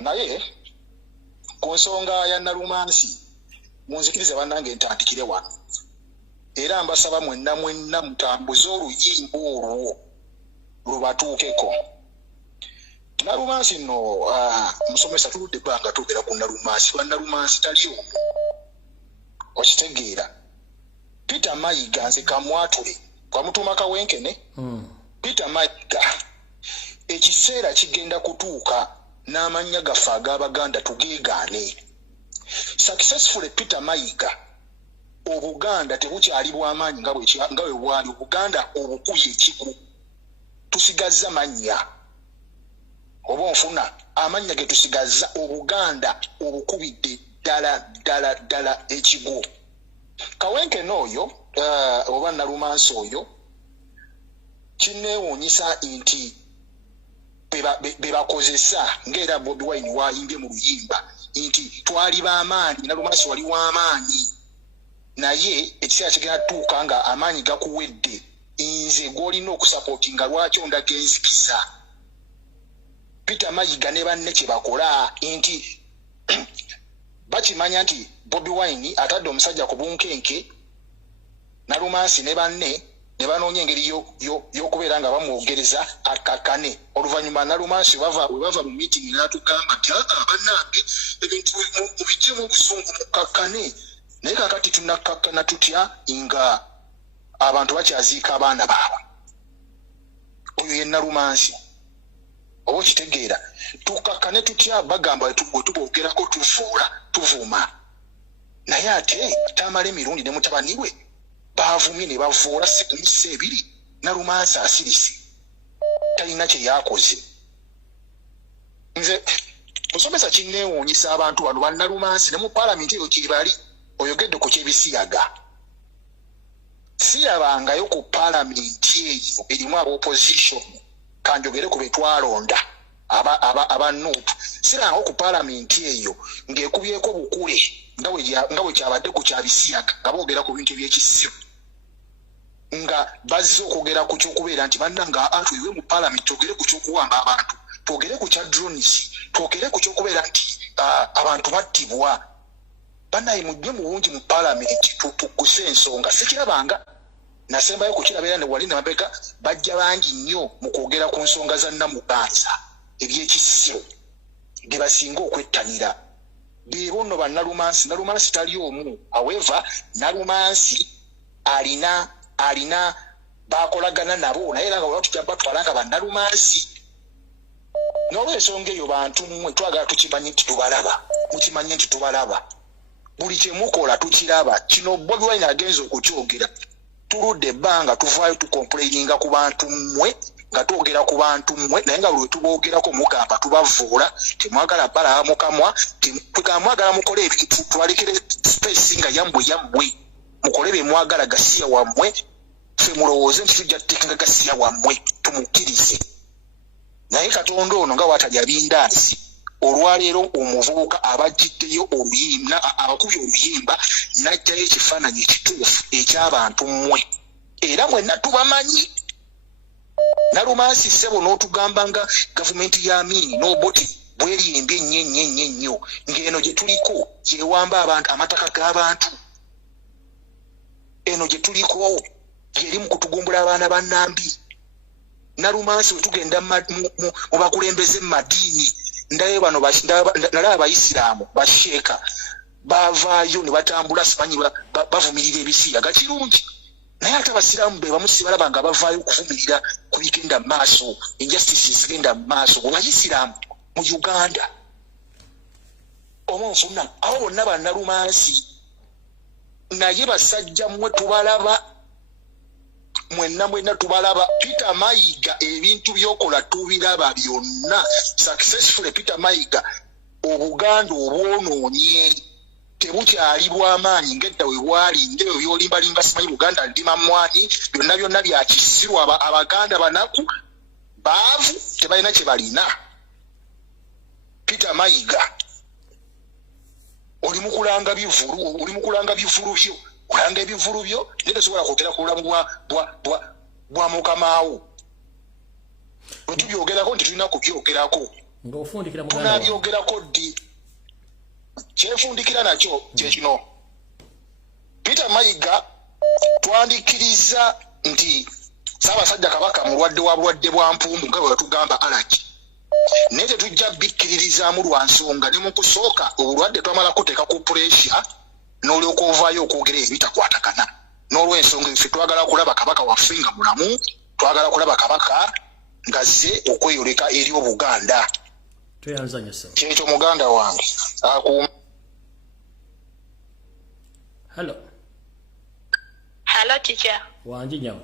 naye ku nsonga ya Nalumansi munzikirize bannange ntandikire wano era mbasaba mwenna mutambuze oluyimba olwo lubatuukeko. Nalumansi no musomesa tuludde ebbanga twogera ku Nalumansi Nalumansi tali ono okitegeera. Peter Mayiga nze kamwatule kwamutuuma kawenkene. Peter Mayiga ekiseera kigenda kutuuka n'amannya gaffe ag'Abaganda tugeegaane. Successful Peter Mayiga Obuganda tebukyali bw'amaanyi nga bwe bwali. Obuganda obukuye ekigo tusigazza mannya oba onfuna amannya ge tusigazza Obuganda obukubidde ddala ekigo. Kawenkene oyo oba Nalumansi oyo kinneewuunyisa nti bebakozesa ng'era Bobi Wine waayimbye mu luyimba nti twali b'amaanyi Nalumansi wali w'amaanyi naye ekiseera kigenda tutuuka nga amaanyi gakuwedde nze gw'olina okusapootinga lwaki ondaga enzikisa. Peter Mayiga ne banne kye bakola nti bakimanya nti Bobi Wine atadde omusajja ku bunkenke Nalumansi ne banne ne banoonya engeri y'okubeera nga bamwogereza akakkane. Oluvannyuma Nalumansi bwe bava mu meeting n'atugamba nti bannange ebintu mubijjemu obusungu mukakkane. Naye kakati tunakkakkana tutya nga abantu bakyaziika abaana baabwe. Oyo ye Nalumansi. oba okitegeera tukakane tutya bagamba wetubogerako tuvuuma naye ate tamala emirundi ne mutabani we bavumye ne bavuula sekumisa ebiri Nalumansi asirisi talina kye yakoze. Nze musomesa kinneewuunyisa abantu bano bannalumansi ne mu paalamenti eyo kyebali oyogedde ku kyebisiyaga. Sirabangayo ku paalamenti eyo erimu ab'opposition kanjogere ku betwalonda aba Nuupu. Sirabangayo ku paalamenti eyo ng'ekubyeko bukule nga bwe kyabadde ku kyabisiyaga nga boogera ku bintu eby'ekisiru. Nga bazze okwogera ku kyokubeera nti bannanga atwiwe mu paalamenti twogere ku kyokuwamba abantu, twogere ku kya drones, twogere ku kyokubeera nti abantu battibwa. Bannaye mujje mu bungi mu paalamenti tugguse ensonga. Sikirabanga nasembayo kukirabeera ne wali namabega bajja bangi nnyo mu kwogera ku nsonga za Namuganza eby'ekisiru bye basinga okwettanira. Beebo nno bannalumansi, Nalumansi tali omu. However, Nalumansi alina bakolagana nabo naye era nga wala tujja batwalanga bannalumansi. N'olw'ensonga eyo bantu mmwe twagala tukimanye nti tubalaba, mukimanye nti tubalaba. Buli kye mukola tukiraba. Kino Bobi Wine agenza okukyogera. Tuludde ebbanga tuvaayo tukomplaininga ku bantu mmwe nga twogera ku bantu mmwe naye nga lwe tuboogerako mugamba tubavuula temwagala bala mukamwa temwagala mukole ebintu tubalekere space nga yammwe mukole bye mwagala gasiya wammwe ffe mulowooze nti tujja tutekenga gasiya wammwe tumukkirize. Naye Katonda ono nga watalya bindaasi olwaleero omuvubuka abajjiddeyo oluyimba abakubye oluyimba n'ajjayo ekifaananyi ekituufu eky'abantu mmwe era mwenna tubamanyi. Nalumansi ssebo n'otugamba nga gavumenti ya Amin n'oboti bweryembye nnyo ng'eno gye tuliko gyewamba abantu amataka g'abantu. Eno gye tuliko gyeri mu kutugumbula abaana ba Nambi. Nalumansi we tugenda mu bakulembeze mu madiini ndaye bano nalaba Abayisiraamu basheeka bavaayo ne batambula simanyi bavumirira ebisiyaga kirungi. Naye ate Abasiraamu be bamu sibalaba nga bavaayo okuvumirira ku bigenda mu maaso, injustice zigenda mu maaso. Mu Bayisiraamu mu Uganda omunfuna abo bonna bannalumansi naye basajja mmwe tubalaba mwenna tubalaba. Peter Mayiga ebintu byokola tubiraba byonna. Successful Peter Mayiga Obuganda obwonoonye tebukyali bw'amaanyi ng'edda we bwali ng'ebyo byolimbalimba simanyi Buganda ndima mwani byonna bya kisiru. Abaganda banaku baavu tebalina kye balina. Peter Mayiga oli mu kulanga bivulu byo olanga ebivulu byo naye tosobola kwogera ku bulamu bwa mukamaawo. Bwe tubyogerako nti tulina kubyogerako tunabyogerako ddi. Kyenfundikira nakyo kyekino. Peter Mayiga twandikiriza nti Ssaabasajja Kabaka mulwadde wa bulwadde bwa mpumbu nga bwe batugamba alaki. Naye tetujja bikkiririzaamu lwa nsonga ne mu kusooka obulwadde twamala kuteeka ku puresha n'olyoka ovaayo okwogera ebitakwatagana. N'olw'ensonga ffe twagala kulaba Kabaka waffe nga mulamu, twagala kulaba Kabaka ngazze okweyoleka eri Obuganda. Kyekyo muganda wange Hello teacher. Wanji nyawo.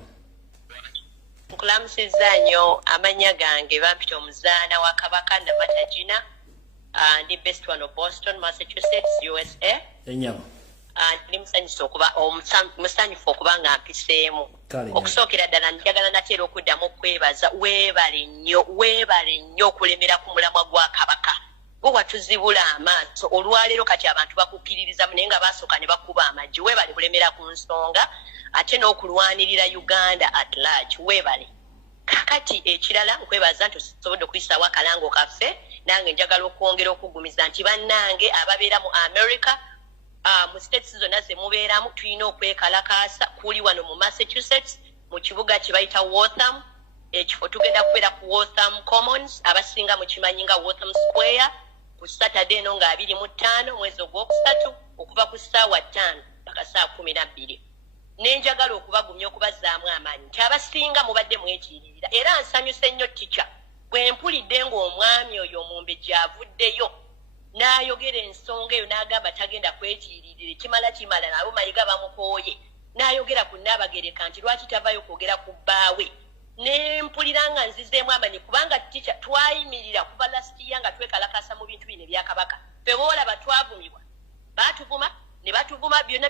Nkulamusizza nnyo. Amanya gange bampita omuzaana wa Kabaka Namatajina. Ndi best one of Boston, Massachusetts, USA. Enyawo. Ndi musanyufu okuba nga mpiseemu. Okusookera ddala njagala nateera okuddamu okwebaza weebale nnyo okulemera ku mulamwa gwa Kabaka. Gwe watuzibula amaaso olwaleero kati abantu bakukkiririzamu naye nga basooka ne bakuba amaggi. Weebale kulemera ku nsonga ate n'okulwanirira Uganda at large. Weebale. Kakati ekirala nkwebaza nti osobodde okuyisaawo akalango kaffe nange njagala okwongera okugumiza nti bannange ababeera mu America mu states zonna ze mubeeramu tulina okwekalakaasa kuli wano mu Massachusetts mu kibuga kye bayita Waltham. Ekifo tugenda kubeera ku Waltham Commons abasinga mu kimanyi nga Waltham Square ku Saturday eno nga 25 mwezi ogwokusatu okuva ku ssaawa 5 mpaka ssaawa 12. Nenjagala okubagumya okubazaamu amaanyi nti abasinga mubadde mwekiiririra era nsanyuse nnyo teacher bwe mpulidde ng'omwami oyo omumbe gy'avuddeyo n'ayogera ensonga eyo n'agamba tagenda kwetiiririra kimala nabo Mayiga bamukooye n'ayogera ku Nnaabagereka nti lwaki tavayo kwogera ku bbaawe ne mpulira nga nzizeemu amaanyi kubanga ticha twayimirira kuva last year nga twekalakasa mu bintu bino ebya Kabaka ffe boolaba twavumibwa baatuvuma ne batuvuma byonna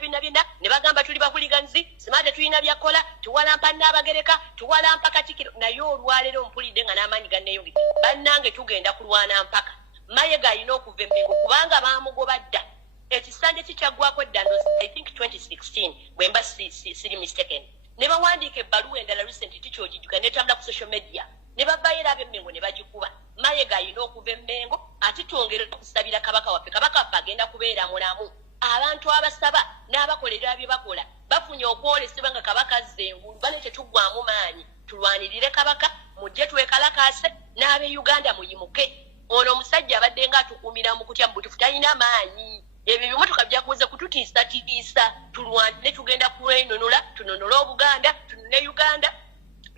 ne bagamba tuli bakuliganizi simade tulina byakola tuwalampa Nnaabagereka tuwalampa Katikkiro naye olwaleero mpulidde nga n'amaanyi ganneeyongera bannange tugenda kulwana mpaka Mayiga alina okuva Mmengo kubanga baamugoba dda ekisande kikyagwako dda I think 2016 bwemba siri mistaken ne bawandiika ebbaluwa endala recent tikyogijjuka netambula ku social media ne babayera ab'Emmengo ne bagikuba Mayiga alina okuva Mmengo ate twongere okusabira Kabaka waffe agenda kubeera mulamu abantu abasaba n'abakolera bye bakola bafunye okwolesebwa nga Kabaka azze engulu bane tetuggwamu maanyi tulwanirire Kabaka mujje twekalakaase n'ab'e Uganda muyimuke ono omusajja abadde nga atukuumira mu kutya mu butufu talina maanyi ebyo bimotoka byakuze kututiisa tulwane tugenda kulwenunula tununule Obuganda tununule Uganda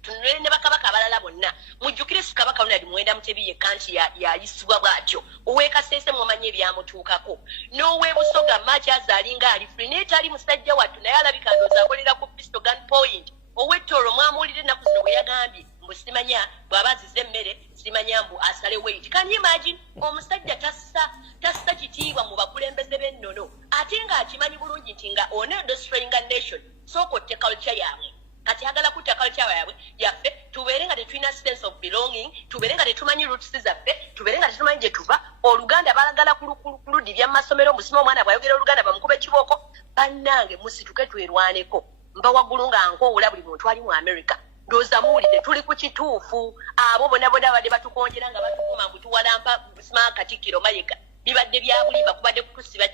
tununule ne bakabaka abalala bonna mujjukire si Kabaka ono ali Muwenda Mutebi yekka nti yayisibwa bw'atyo ow'Ekasese mumanye ebyamutuukako n'ow'e Busoga azaalinga ali free naye tali musajja wattu naye alabika ndowooza akolera ku pistol gun point ow'Ettoro mwamuwulire ennaku zino bwe yagambye mbu simanya bw'aba azize emmere simanya mbu asale weight. Can you imagine omusajja tassa kitiibwa mu bakulembeze b'ennono ate ng'akimanyi bulungi nti nga ono destroying a nation sooka otte culture yaabwe kati agala kutta culture yaabwe yaffe tubeere nga tetulina sense of belonging tubeere nga tetumanyi roots zaffe tubeere nga tetumanyi gye tuva Oluganda balagala kuludibya mu masomero musima omwana bw'ayogera Oluganda bamukuba ekibooko bannange musituke twerwaneko mba waggulu nga nkoowula buli muntu ali mu America ndowooza muwulire tuli ku kituufu abo bonna badde batukonjera nga batukuma ngu tuwalampa Sima Katikkiro Mayiga bibadde bya bulimba kubadde kutusiba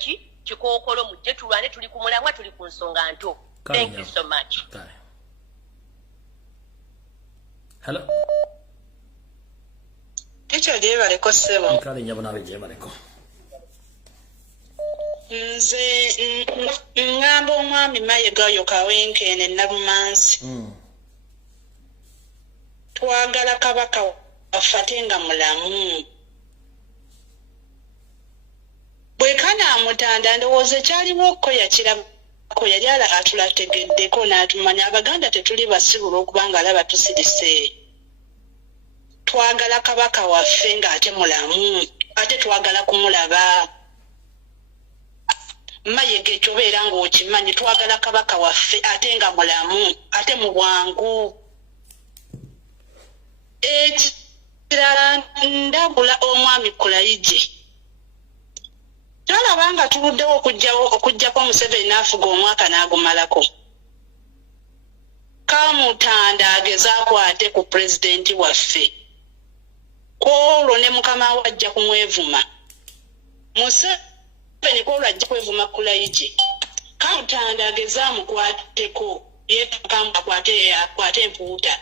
kikookolo mujje tulwane tuli ku mulamwa tuli ku nsonga nto. Thank you so much. Hello. Teacher Jebaleko Sebo. Kale nyabona Jebaleko. Nze ngamba omwami Mayiga oyo Kawenkene Nabumansi. Twagala Kabaka waffe nga mulamu. Bwe kana amutanda ndowooza kyaliwo ko yakirako yali atulategeddeko n'atumanya Abaganda tetuli basibula okubanga alaba tusirise. Twagala Kabaka waffe ng'ate mulamu ate twagala kumulaba. Mayiga ekyo beera ng'okimanyi twagala Kabaka waffe ate nga mulamu ate mu bwangu. Ekirala ndabula omwami Kulayigye. Twalaba nga tuluddewo okuggyako Museveni n'afuga omwaka n'agumalako. Kamutanda agezaako ate ku pulezidenti waffe. Kwolwo ne mukama we ajja kumwevuma. Museveni kwolwo ajja kwevuma Kulayigye. Kamutanda agezaamukwateko yeetukamu akwate empuuta.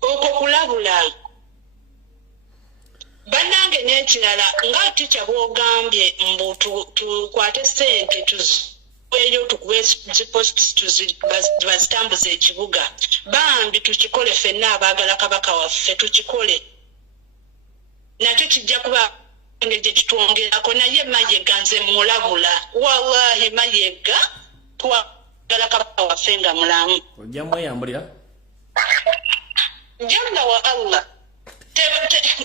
Okwo kulabula. Bannange n'ekirala nga ticha bw'ogambye mbu tukwate ssente tuziweeyo tukube ziposti bazitambuza ekibuga bambi tukikole ffenna abaagala Kabaka waffe tukikole nakyo kijja kuba gye kitwongerako naye Mayiga nze mulabula wallahi Mayiga twagala Kabaka waffe nga mulamu ojja mweyambulira jalla wa Allah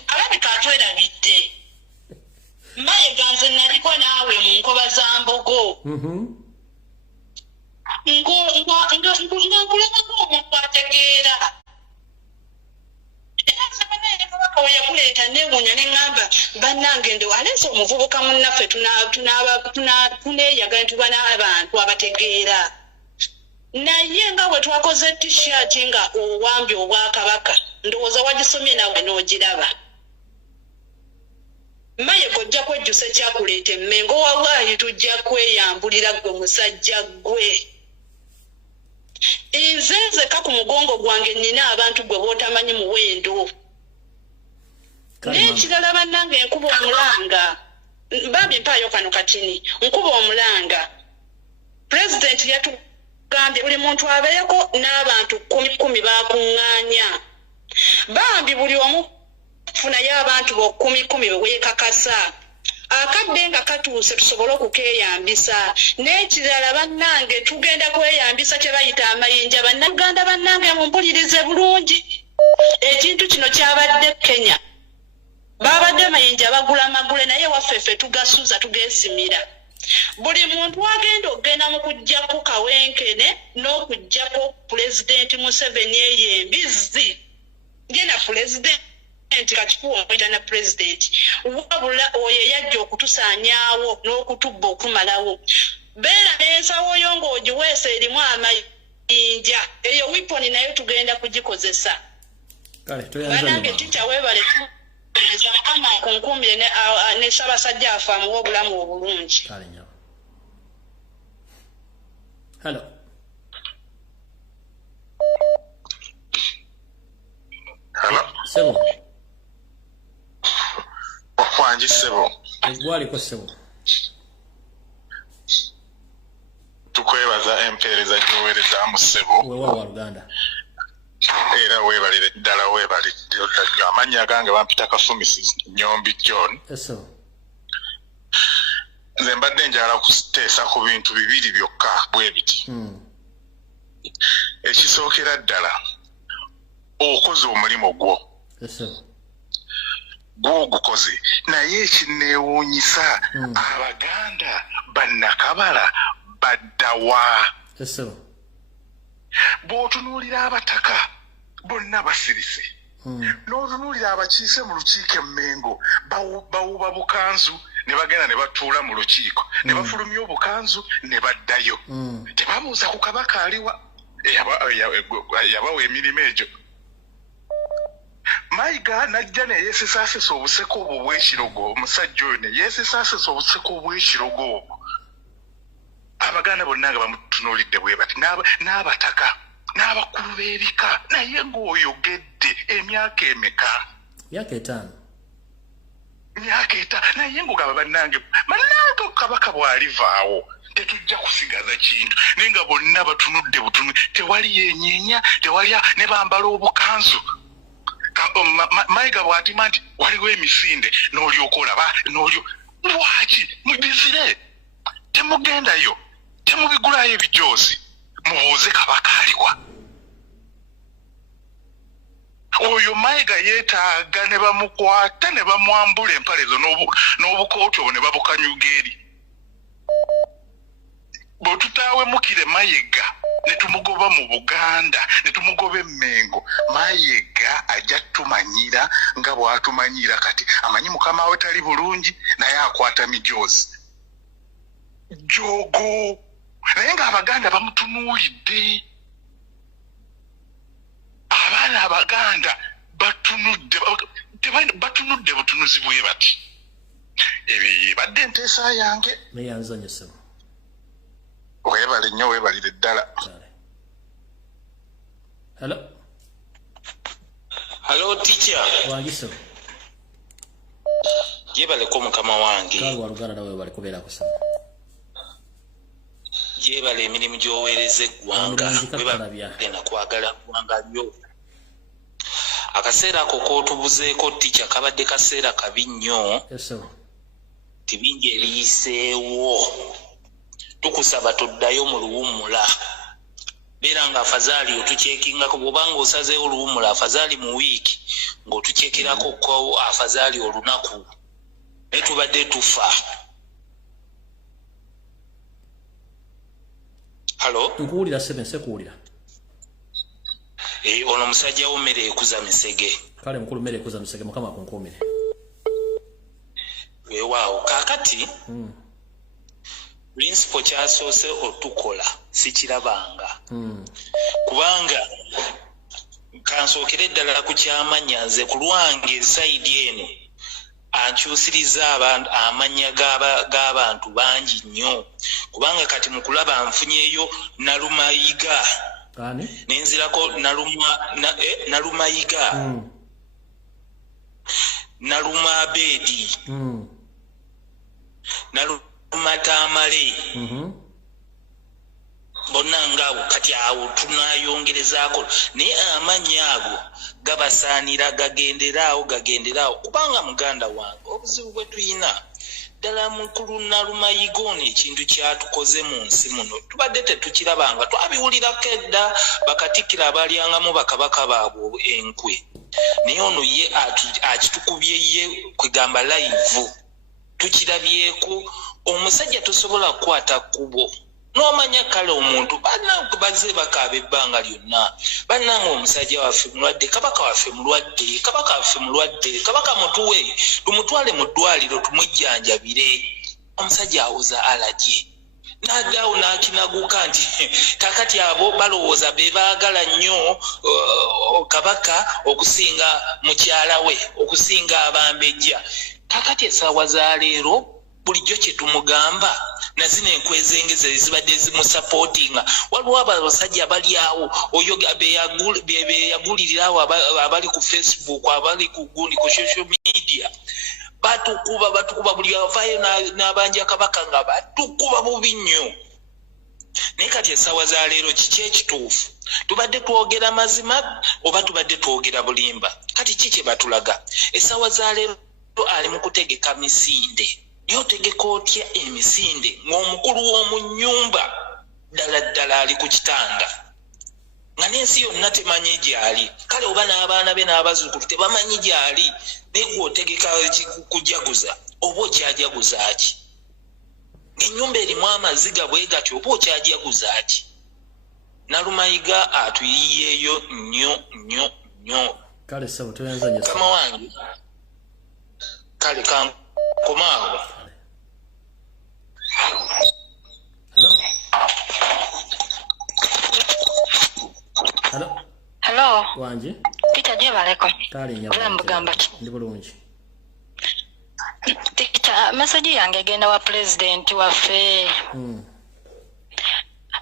alabika atwerabidde Mayiga nze naliko naawe mu nkoba za mbogo nkulabako omuntu ategeera era nze Kabaka we yakuleeta neewuunya ne ŋŋamba bannange ndo aleese omuvubuka munnaffe tuneeyagala tuba n'abantu abategeera naye nga bwe twakoze t-shirt nga owambye Obwakabaka ndowooza wagisomye nawe n'ogiraba. Mayiga ojja kwejjusa ekyakuleeta Emmengo wallahi tujja kweyambulira gwe musajja gwe. Nze nzeka ku mugongo gwange nnina abantu gwe b'otamanyi muwendo. N'ekirala bannange enkuba omulanga bambi mpaayo kano katini nkuba omulanga pulezidenti yatugambye buli muntu abeeko n'abantu 10 bakuŋŋaanya bambi buli omu funayo abantu bo 10 beweekakasa akadde nga katuuse tusobole okukeeyambisa n'ekirala bannange tugenda kweyambisa kye bayita amayinja bannaganda bannange mumpulirize bulungi ekintu kino kyabadde Kenya babadde amayinja bagula magule naye waffeffe tugasuuza tugeesimira buli muntu agenda okgenda mu kujjako kawenkene n'okujjako pulezidenti Museveni ey'embizi ngena pulezidenti kakikuwa mwita na pulezidenti wabula oyo yajja okutusaanyaawo n'okutubba okumalawo beera n'ensawo yo ng'ogiweesa erimu amayinja eyo wiponi nayo tugenda kugikozesa banange tica weebale Mukama kunkumire ne Ssaabasajja afe amuwe obulamu obulungi. Hello. Hello. Sebo. Okwanji Sebo. Egwali ko Sebo. Tukwebaza empeereza gy'oweereza mu Sebo. Wewa wa Uganda. Era weebalire ddala weebalire amannya gange bampita Kafumisi Nyombi John. Eso. Nze mbadde njala kuteesa ku bintu bibiri byokka bwe biti. Ekisookera ddala okoze omulimu gwo. Eso. Gwo gukoze naye ekineewuunyisa Abaganda bannakabala baddawa. Eso. Bw'otunuulira abataka bonna basirise n'otunuulira abakiise mu lukiiko emmengo bawuba bukanzu ne bagenda ne batuula mu lukiiko ne bafulumya obukanzu ne baddayo tebabuuza ku kabaka aliwa yabawa emirimu egyo. Mayiga najja ne yeesisaasisa obuseko obwo bw'ekirogo omusajja oyo ne yeesisaasisa obuseko obw'ekirogo obwo. Abaganda bonna nga bamutunuulidde bwe bati n'abataka n'abakulu b'ebika naye ng'oyogedde emyaka emeka? Myaka 5. Myaka 5 naye ng'ogamba bannange kabaka bw'alivaawo tetujja kusigaza kintu naye nga bonna batunudde butunu tewali yenyeenya tewali ne bambala obukanzu. Mayiga bw'atima nti waliwo emisinde n'olyoka olaba lwaki mubizire temugendayo temubigulayo ebijoozi mubuuze kabaka aliwa. Oyo Mayiga yeetaaga ne bamukwata ne bamwambula empale zo n'obukooti obwo ne babukanyuga eri. Bwe tutaawemukire Mayiga ne tumugoba mu Buganda ne tumugoba Emmengo Mayiga ajja tumanyira nga bw'atumanyira kati amanyi mukama we tali bulungi naye akwata mijoozi. Jogo naye ng'Abaganda bamutunuulidde. Abaana Abaganda batunudde butunuzi bwe bati. Ebyo badde enteesa yange. Neyanzanyisa. Weebale nnyo weebalire ddala. Hello. Hello teacher. Wangiso. Yebaleko mukama wange. Kalwa Luganda nawe bali kubeera kusoma. Yebale emirimu gy'oweereza eggwanga genda kwagala ggwanga lyo. Akaseera ako k'otubuzeeko tica kabadde kaseera kabi nnyo. Tibingi ebiyiseewo. Tukusaba toddayo mu luwummula. Beera nga afazaali otukyekingako bw'obanga osazeewo oluwummula afazaali mu wiiki ng'otukyekirako ko afazaali olunaku. Ne tubadde tufa. Hello? Nkuwulira Sebense kuwulira. Ono musajja wo mmere ekuza misege. Kale mukulu mmere ekuza misege mukama akunkuumire. Weewaawo kaakati principal kyasoose otukola sikirabanga. Kubanga kansookere ddala ku kyamanya nze ku lwange sayidi eno ankyusiriza amanya g'abantu bangi nnyo kubanga kati mu kulaba nfunyeeyo Nalumayiga nenzirako Nalumayiga Naluma Abedi Naluma Tamale bonna ngaawo kati awo tunayongerezaako naye amannya ago gabasaanira gagenderaawo kubanga muganda wange obuzibu bwe tuyina ddala mukulu Nalumayiga ono ekintu kyatukoze mu nsi muno tubadde tetukirabanga twabiwulirako edda bakatikkira abalyangamu bakabaka baabwe enkwe naye ono ye akitukubye ye kwegamba live tukirabyeko omusajja tosobola kukwata kkubo n'omanya kale omuntu baze bakaba ebbanga lyonna bannanga omusajja waffe mulwadde kabaka waffe mulwadde kabaka mutuwe tumutwale mu ddwaliro tumujjanjabire omusajja awoza alagye n'addaawo n'akinaguka nti kakati abo balowooza be baagala nnyo kabaka okusinga mukyala we okusinga abambejja kakati essaawa za leero bulijjo kye tumugamba nazino enkwezengeze zibadde zimusapootinga waliwo abasajja bali awo oyo beyagulirirawo abali ku Facebook abali ku social media batukuba buli avaayo n'abanja kabaka nga batukuba bubi nnyo naye kati essaawa za leero kiki ekituufu tubadde twogera mazima oba tubadde twogera bulimba kati ki kye batulaga essaawa za leero ali mu kutegeka misinde naye otegeka otya emisinde ng'omukulu w'omu nnyumba ddala ali ku kitanda nga n'ensi yonna temanyi gy'ali kale oba n'abaana be n'abazzukulu tebamanyi gy'ali naye gwe otegeka kujaguza oba okyajaguza ki ng'ennyumba erimu amaziga bwe gatyo oba okyajaguza ki Nalumayiga atuyiyeeyo nnyo kale sabo toyanza nyo kama wange kale komaawo Hello. Wanji? Teacher jebaleko. Kale nya. Olambugamba ki? Ndi bulungi. Teacher message yange genda wa president waffe.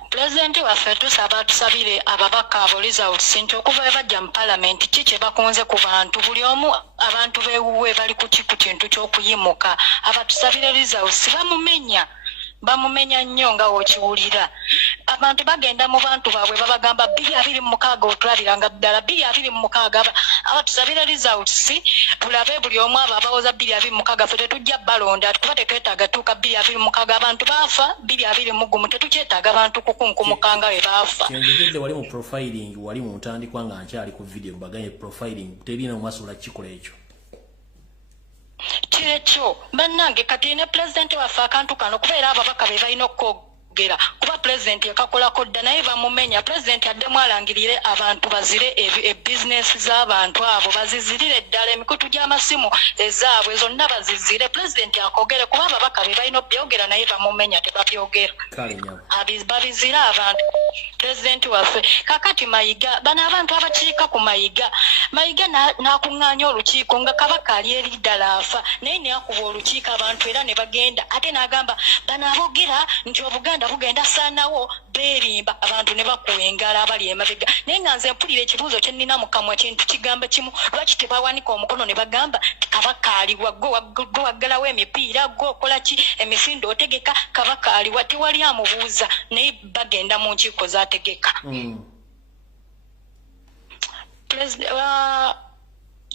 President waffe tusabire ababaka aboliza osinto okuva bajja mu parliament kiki bakonze ku bantu buli omu abantu bewuwe bali ku kintu ky'okuyimuka abatusabire results bamumenya nnyo nga wokiwulira abantu bagenda mu bantu baabwe babagamba 226 otulabiranga ddala 226 abatusabire results bulabe buli omu abo abawoza 226 ffe tetujja balonda kuba tetwetaaga tuuka 226 abantu baafa 221 tetukyetaaga abantu kukunkumukanga we baafa kyengedde wali mu profiling wali mu ntandikwa nga nkyali ku video mbaganye profiling tebina mu maaso lakikola ekyo Chirecho bannange kati ne president waffe akantu kano kubeera ababaka be balina okwogera kuba president yakakolako dda naye bamumenya president addemu alangirire abantu bazire business z'abantu abo bazizirire ddala emikutu gy'amasimu ezaabwe zonna bazizire president akogere kuba ababaka be balina obyogera naye bamumenya tebabyogera babizire abantu president waffe kakati Mayiga bano abantu abakiika ku Mayiga n'akuŋŋaanya olukiiko nga kabaka ali eri ddala afa naye neakuba olukiiko abantu era ne bagenda ate n'agamba bano aboogera nti Obuganda bugenda saanawo beerimba abantu ne bakuwa engala abali emabega naye nga nze mpulira ekibuuzo kye nnina mu kamwa kintu kigamba kimu lwaki tebawanika omukono ne bagamba kabaka aliwa gwe waggalawo emipiira gwe okola ki emisinde otegeka kabaka aliwa tewali amubuuza naye bagenda mu nkiiko zategeka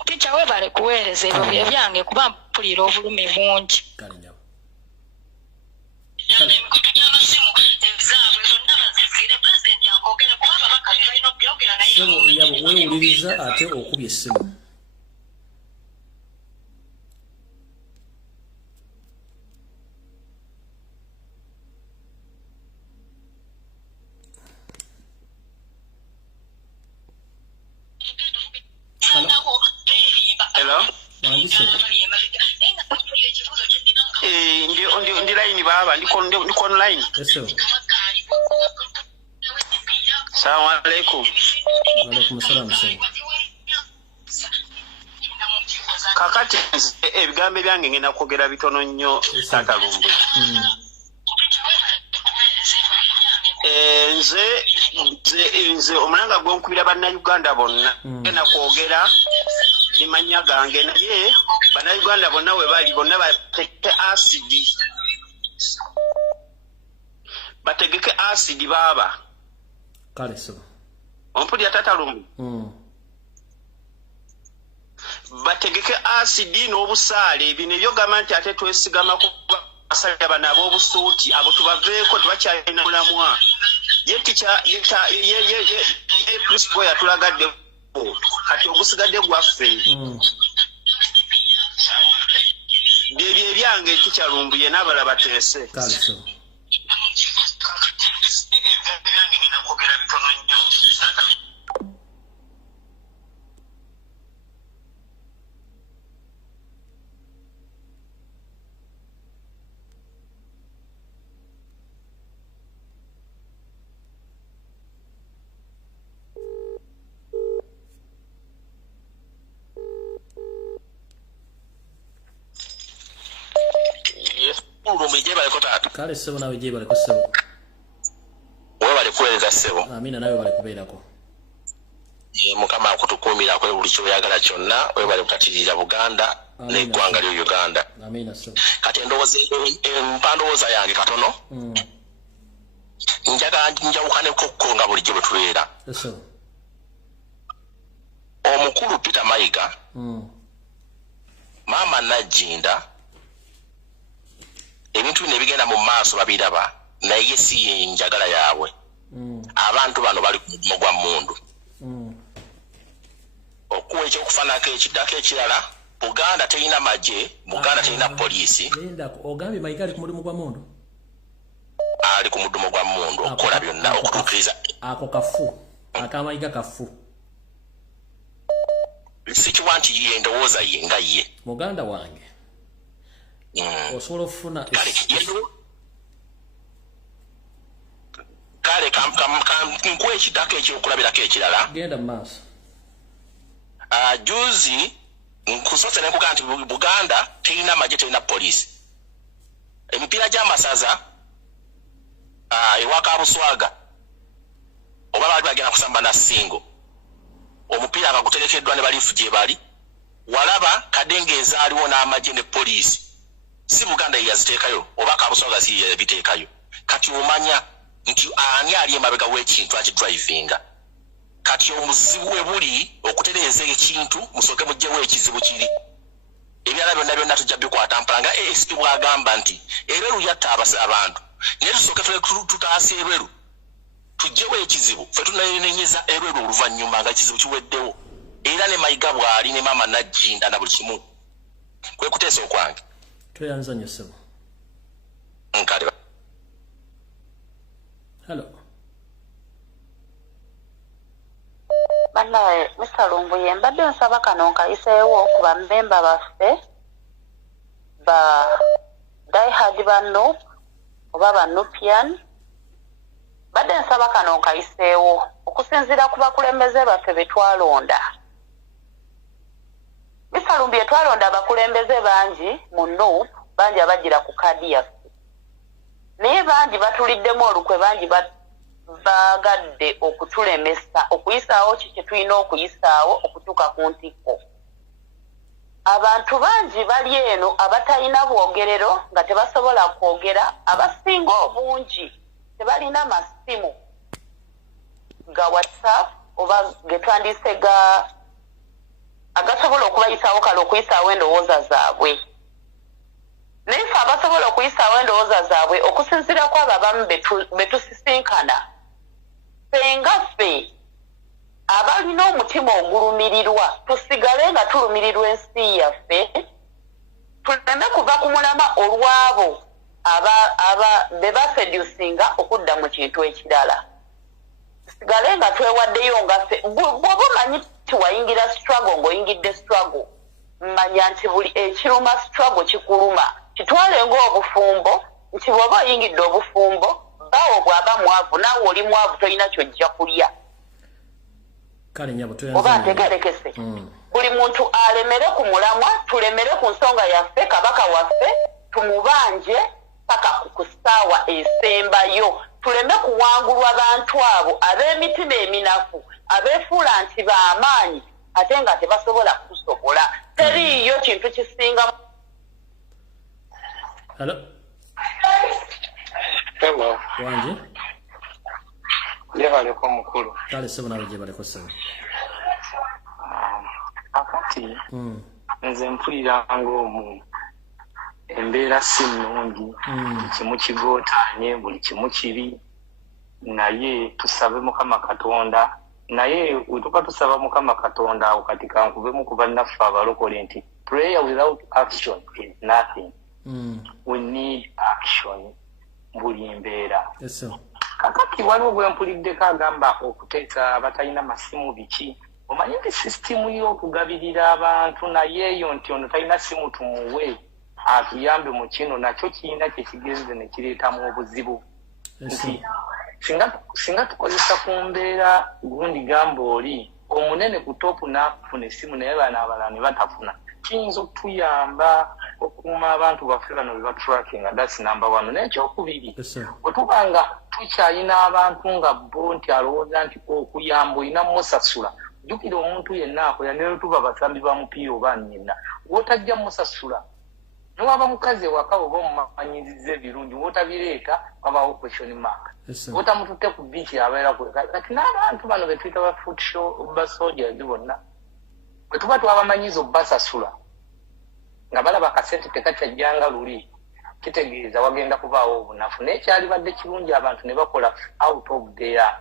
Teacher webale kuweereza ebyo byange kuba mpulira obulumi bungi yabo weewuliriza ate okubye essimu Hello? Ndi line baba, ndiko online. Yes sir. Assalamu alaikum. Wa alaikum assalam sir. Kakati ebigambo byange ngenda kwogera bitono nnyo Tata Lumbu. Nze omulanga gw'onkubira bannayuganda bonna ngenda kwogera limanya gange naye bannayuganda bonna we bali bonna bategeke asidi baaba kale so ompulya tatalumbu bategeke asidi n'obusaale bino ebyo gamba nti ate twesigama ku basajja bano ab'obusuuti abo tubaveeko tebakyalina mulamwa ye principal yatulagadde kati ogusigadde gwaffe byebyo ebyange tikyalumbuye n'abala bateese kale so kale sebo nawe je bale ko sebo wewe bale kuweleza sebo amina nawe bale kubeerako mukama akutukumira kwe buli kyoyagala kyonna wewe bale kutatirira Buganda n'eggwanga lyo Uganda amina sebo kati empandooza yange katono njawukane kokko nga bulijjo bwe tubeera sebo omukulu Peter Mayiga Maama Najinda ebintu bino ebigenda mu maaso babiraba naye si yenjagala yaabwe abantu bano bali ku mudumo gwa mundu okuwa ekyokufanako ekiddako ekirala Buganda terina magye Buganda terina poliisi ogambye Mayiga ali ku mudumo gwa mundu ali ku mudumo gwa mundu okukola byonna okutuukiriza ako kafu akamayiga kafu sikiwa nti ye ndowooza ye nga ye muganda wange osobola okufuna kale nkuwa ekiddako ekyokulabirako ekirala genda mu maaso juzi nkusose nenkuga nti Buganda terina magye terina poliisi emipiira gy'amasaza ewaka Buswaga oba baali bagenda kusamba na Ssingo omupiira nga guterekeddwa ne balifu gye bali walaba Kadengeeza aliwo n'amagye ne poliisi si Buganda yaziteekayo oba Kabuswaga si yabiteekayo kati omanya nti ani ali emabega w'ekintu akidrivinga kati omuzibu we buli okutereeza ekintu musooke mugyewo ekizibu kiri ebyala byonna tujja bikwata mpala nga ASP bw'agamba nti Erweru yatta abantu naye tusooke tutaase Erweru tujjewo ekizibu ffe tunanenyeza Erweru oluvannyuma nga ekizibu kiweddewo era ne Mayiga bw'ali ne Maama Najinda na buli kimu kwe kuteesa okwange tweyanza nnyo ssebo nkale hello bannaye Mr. Lumbuye mbadde nsaba kano nkayiseewo ku bammemba baffe ba diehard ba Nup oba ba Nupian badde nsaba kano nkayiseewo okusinziira ku bakulembeze baffe be twalonda Mr. Lumbuye twalonda abakulembeze bangi mu Nup bangi abagira ku kaadi yaffe naye bangi batuliddemu olukwe bangi bagadde okutulemesa okuyisaawo kiki tulina okuyisaawo okutuuka ku ntikko abantu bangi bali eno abatalina bwogerero nga tebasobola kwogera abasinga obungi tebalina masimu ga WhatsApp oba getwandise agasobola okubayisaawo kale okuyisaawo endowooza zaabwe naye ffe abasobola okuyisaawo endowooza zaabwe okusinziira ku abo abamu betusisinkana ffe nga ffe abalina omutima ogulumirirwa tusigale nga tulumirirwa ensi yaffe tuleme kuva ku mulama olw'abo be bafedusinga okudda mu kintu ekirala tusigale nga twewaddeyo nga ffe bw'oba omanyi nti wayingira struggle ng'oyingidde struggle mmanya nti buli ekiruma struggle kikuluma kitwale ng'obufumbo nti bw'oba oyingidde obufumbo bawo bw'aba mwavu naawe oli mwavu tolina kyojja kulya oba ntegerekese buli muntu alemere ku mulamwa tulemere ku nsonga yaffe kabaka waffe tumubanje paka ku ssaawa esembayo tuleme kuwangulwa bantu abo ab'emitima eminafu abeefuula nti b'amaanyi ate nga tebasobola kusobola teriiyo kintu kisinga Hello. Wanji? yebaleko mukulu kale sebo nawe gyebaleko sebo akati nze mpulira ng'omu embeera si nnungi buli kimu kigootanye buli kimu kibi naye tusabe mukama katonda naye wetuka tusaba mukama katonda awo kati kankubemu ku bannaffe abalokole nti prayer without action is nothing. We need action buli mbeera. Kakati waliwo gwe mpuliddeko agamba okuteesa abatalina masimu biki omanyi nti sisitimu y'okugabirira abantu naye eyo nti ono talina simu tumuwe atuyambe mu kino nakyo kirina kyekigenze ne kireetamu obuzibu nti singa tukozesa ku mbeera gundi gamba oli omunene ku topu n'afuna essimu naye bana abalala ne batafuna kiyinza okutuyamba okukuuma abantu baffe bano be batrackinga that's number one n'ekyokubiri bwe tuba nga tukyalina abantu nga bo nti alowooza nti okuyamba olina musasula jjukira omuntu yenna akola ne tuba basambi ba mupiira oba nyenna wootajja musasula newaba mukazi ewaka oba omumanyiriza ebirungi wootabireeta wabawo question mark wootamututte ku biiki abeera kati n'abantu bano betuyita ba foot show basojazi bonna bwe tuba twabamanyiza obbasasula nga balaba akasente tekakyajjanga luli kitegeeza wagenda kubaawo obunafu naye kyalibadde kirungi abantu ne bakola out of their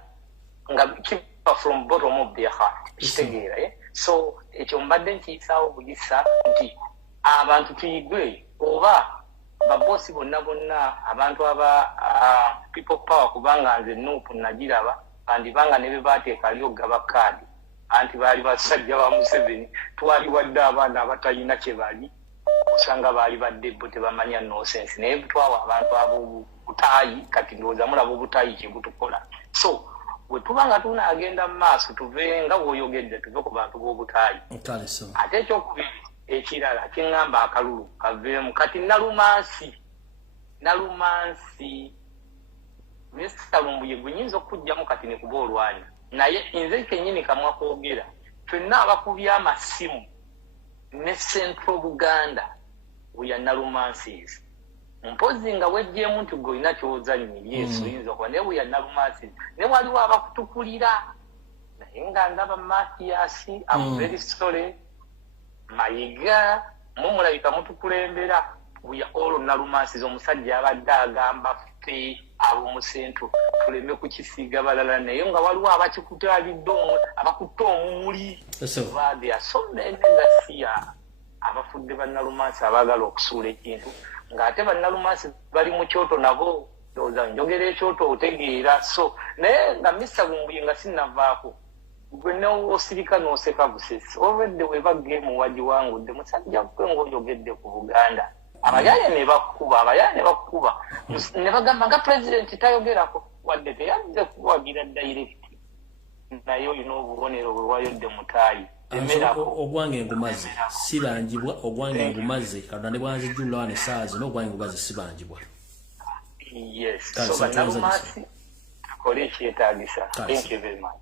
nga kiva from bottom of their heart kitegeera so ekyo mbadde nkiyisaawo bugisa nti abantu tuyigwe oba babosi bonna bonna abantu aba people power kubanga nze nuupu nagiraba bandibanga ne be baateeka ali okugaba kaadi anti baali basajja ba Museveni twali wadde abaana abatalina kye bali osanga baali badde bo tebamanya nonsense naye twawa abantu ab'obutaayi kati ndowooza mulaba obutaayi kye butukola so bwe tuba nga tunaagenda mu maaso tuve nga bw'oyogedde tuve ku bantu b'obutaayi ate ekyokubiri ekirala kiŋŋamba akalulu kaveemu kati nalumansi Mr. Lumbuye gwe nyinza okujjamu kati ne kuba olwanya naye nze kennyini kamwa kwogera ffenna abakubye amasimu ne Central Buganda we are nalumansis mpozi nga wejjeemu nti gwe olina ky'ozannyirye oyinza okuba naye we are nalumansis ne waliwo abakutukulira naye nga ndaba Mathias I'm very sorry Mayiga mumulabika mutukulembera we are all nalumansis omusajja abadde agamba ffe ab'omusentu tuleme kukisiiga balala naye nga waliwo abakikutwalidde abakutte omumuli they are so many gasiya abafudde bannalumansi abaagala okusuula ekintu ng'ate bannalumansi bali mu kyoto nabo ndowooza njogera ekyoto otegeera so naye nga Mr. Lumbuye nga sinnavaako gwe n'osirika n'oseka busesi obedde weba geemu wagiwangudde musajja gwe ng'oyogedde ku Buganda abayaya ne bakuba ne bagamba nga pulezidenti tayogerako wadde teyazze kuwagira direct naye olina obubonero bwe wayodde mutaayi ogwange ngumaze sibanjibwa ogwange ngumaze katonda ne bwanzijjulula wane essaawa zino ogwange ngumaze sibanjibwa yes so bannalumasi tukole ekyetaagisa thank you very much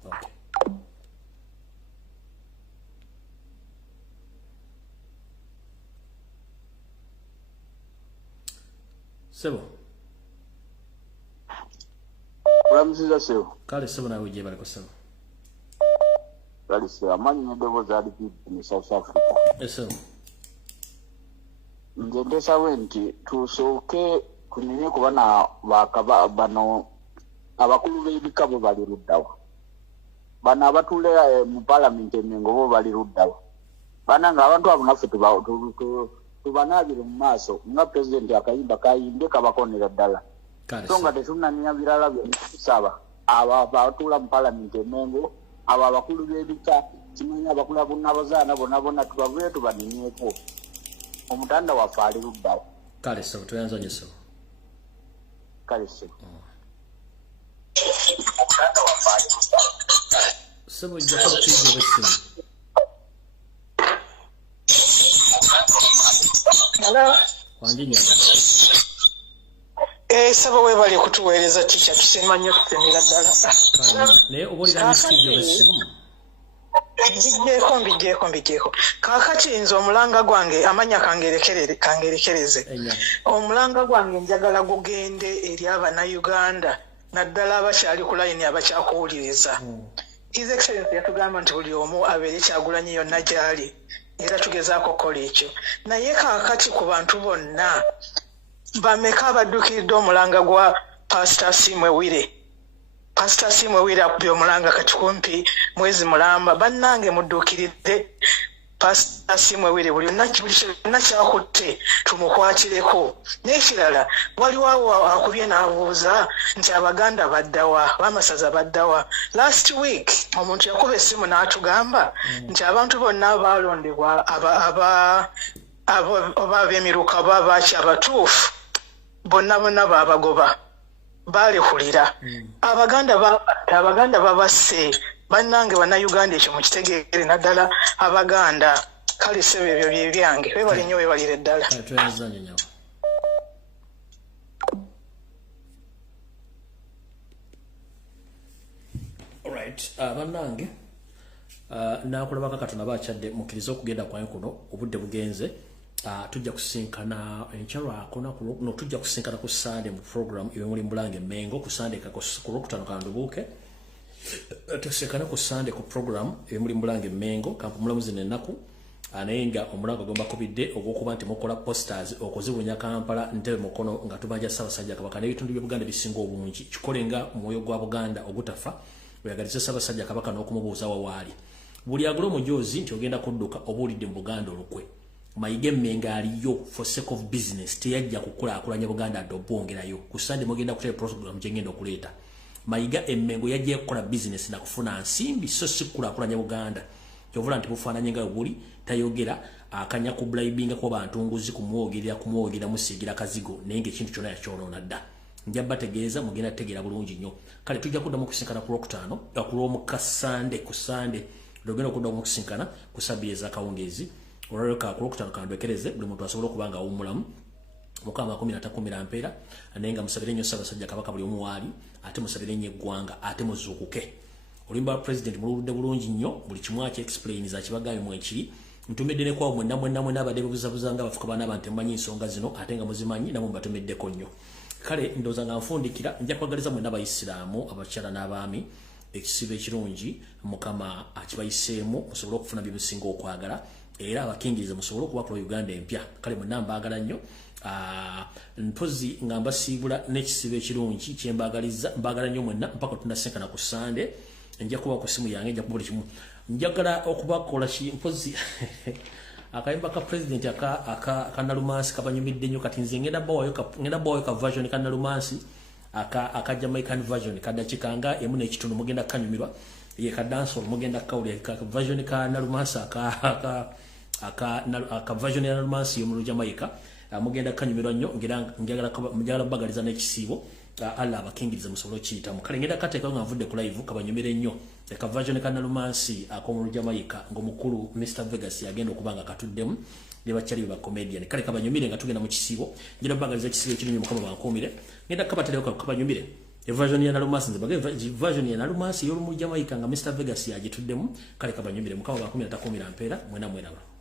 Sebo. Uramusiza sebo. Kale sebo nawe gye baliko sebo. Kale sebo amanyi n'eddoboozi ali mu South Africa. Sebo. Nze nteesawo nti tusooke kunyumye kuba na bakaba bano abakulu b'ebika bo bali luddawa. Bano abatuule mu Parliament emengo bo bali luddawa. Bana nga abantu abo naffe tubanaabire mu maaso nga pulezidenti akayimba kayimbe kabakonera ddala so nga tetunannya birala byokusaba abo abatuula mu Parliament emengo abo abakulu b'ebika kimanyi abakulu bonna bonna tubavuye tubaninyeeko omutanda waffe ali luddawo kale sebo toyanzanye sebo kale sebo sebo jjako tukiiza bessimu Hello. Wanjinya. Sebo webali kutuweereza ticha tusemanye kutemera ddala. Naye obolira n'ekitiibyo bessimu. Mbijjeeko. Kaakati nze omulanga gwange amanya kangerekereze. Omulanga gwange njagala gugende eri Abanayuganda naddala abakyali ku layini abakyakuwuliriza. His Excellency yatugamba nti buli omu abeere Kyagulanyi yonna gy'ali era tugezaako kukola ekyo. Naye kaakati ku bantu bonna bameka abaddukiridde omulanga gwa Pastor Simwewire. Pastor Simwewire akubye omulanga kati kumpi mwezi mulamba. Bannange mudduukiridde Pastor Simwewire buli kyonna kyakutte tumukwatireko. N'ekirala waliwo akubye n'abuuza nti Abaganda baddawa, bamasaza baddawa. Last week omuntu yakuba essimu n'atugamba nti abantu bonna abalondebwa ab'emiruka baaki abatuufu bonna babagoba balihulira. Abaganda babasse. Bannange Bannayuganda ekyo mukitegeere naddala Abaganda. Kale sebe ebyo bye byange. Webale nnyo webalire ddala. Alright, bannange nakulabaka katona bakyadde mukkiriza okugenda kwaye kuno obudde bugenze. Tujja kusinkana enkyalwa no tujja kusinkana ku Sunday mu program iwe muli Mbulange Mengo ku Sunday ku Lwokutaano kandubuuke. Tusekana ku Sunday ku program iwe muli Mbulange Mengo kampu mulamuzi n'ennaku anayenga omulango gomba kubidde ogwokuba nti mukola posters okuzibunya Kampala ntebe mukono nga tubanja Ssaabasajja Kabaka n'ebitundu by'Obuganda bisinga obungi kikolenga mwoyo gwa Buganda ogutafa oyagaliza Ssaabasajja Kabaka n'okumubuuza wawaali buli agula omujozi nti ogenda kudduka obuulidde mu Buganda olukwe. Mayiga Mmenga aliyo for sake of business teyajja kukulaakulanya Buganda adobongerayo ku Sunday mugenda kutera program gyengenda okuleeta. Mayiga Mmengo yajja kukola business na kufuna nsimbi so si kulaakulanya Buganda. Kyovula nti bufaananye nga buli tayogera akanya ku bribinga kwa bantu nguzi kumwogerera musigira kazigo nenge ekintu kyonna yakyonoona dda. Njabba tegeeza mugenda tegeera bulungi nnyo. Kale tujja kuddamu kusinkana ku Lwokutaano ku Lwomukasande ku Sunday logenda okuddamu kusinkana ku Sabbiya ez'akawungeezi. Olweka ku Lwokutaano kandokereze buli muntu asobola okuba nga awummulamu Mukama 13 mpeera nenga musabire nnyo Ssaabasajja Kabaka buli omu waali ate musabire nnyo eggwanga ate muzuukuke. Olimba president muludde bulungi nnyo buli kimu explain za kibagayo mu ekiri ntumedde ne kwa mwenna abadde buzabuzanga bafuka bana abantu mmanyi nsonga zino ate nga muzimanyi namwe batumeddeko nnyo. Kale ndoza nga nfundikira nja kwagaliza mwenna Abayisiraamu abakyala n'abaami ekisibe ekirungi Mukama akibayiseemu musobole okufuna bye musinga okwagala era abakingiriza musobole okubakola Uganda empya. Kale mwenna mbaagala nnyo. Mpozi nga mbasiibula n'ekisibe ekirungi kyembagaliza mbaagala nnyo mwenna mpaka tunasinkana ku Sunday. Nja kuba ku simu yange nja kubuli kimu njagala okubakola mpozi akayimba ka president aka Nalumansi kabanyumidde nnyo kati nze ngenda bawayo ka version ka Nalumansi aka Jamaican version kadakikanga emu n'ekitundu mugenda kanyumirwa ye ka dancehall mugenda kawulira ka version ka Nalumansi aka version ya Nalumansi yo mu Jamaica mugenda kanyumirwa nnyo njagala bagaliza n'ekisiibo alla abakingiriza musobolo kiyitamu. Kale ngenda kateeka nga nvudde ku live kabanyumire nnyo eka version ka Nalumansi ak'omu Jamaica ng'omukulu Mr Vegas yagenda okuba nga katuddemu ne bakyali ba comedian. Kale kabanyumire nga tugenda mu kisiibo ngenda bagaliza ekisiibo ekirungi Mukama bankuumire ngenda kabatereko kabanyumire version ya Nalumansi nze version ya Nalumansi y'omu Jamaica nga Mr Vegas yagituddemu. Kale kabanyumire Mukama bankuumire takuumira mpeera mwena mweraba.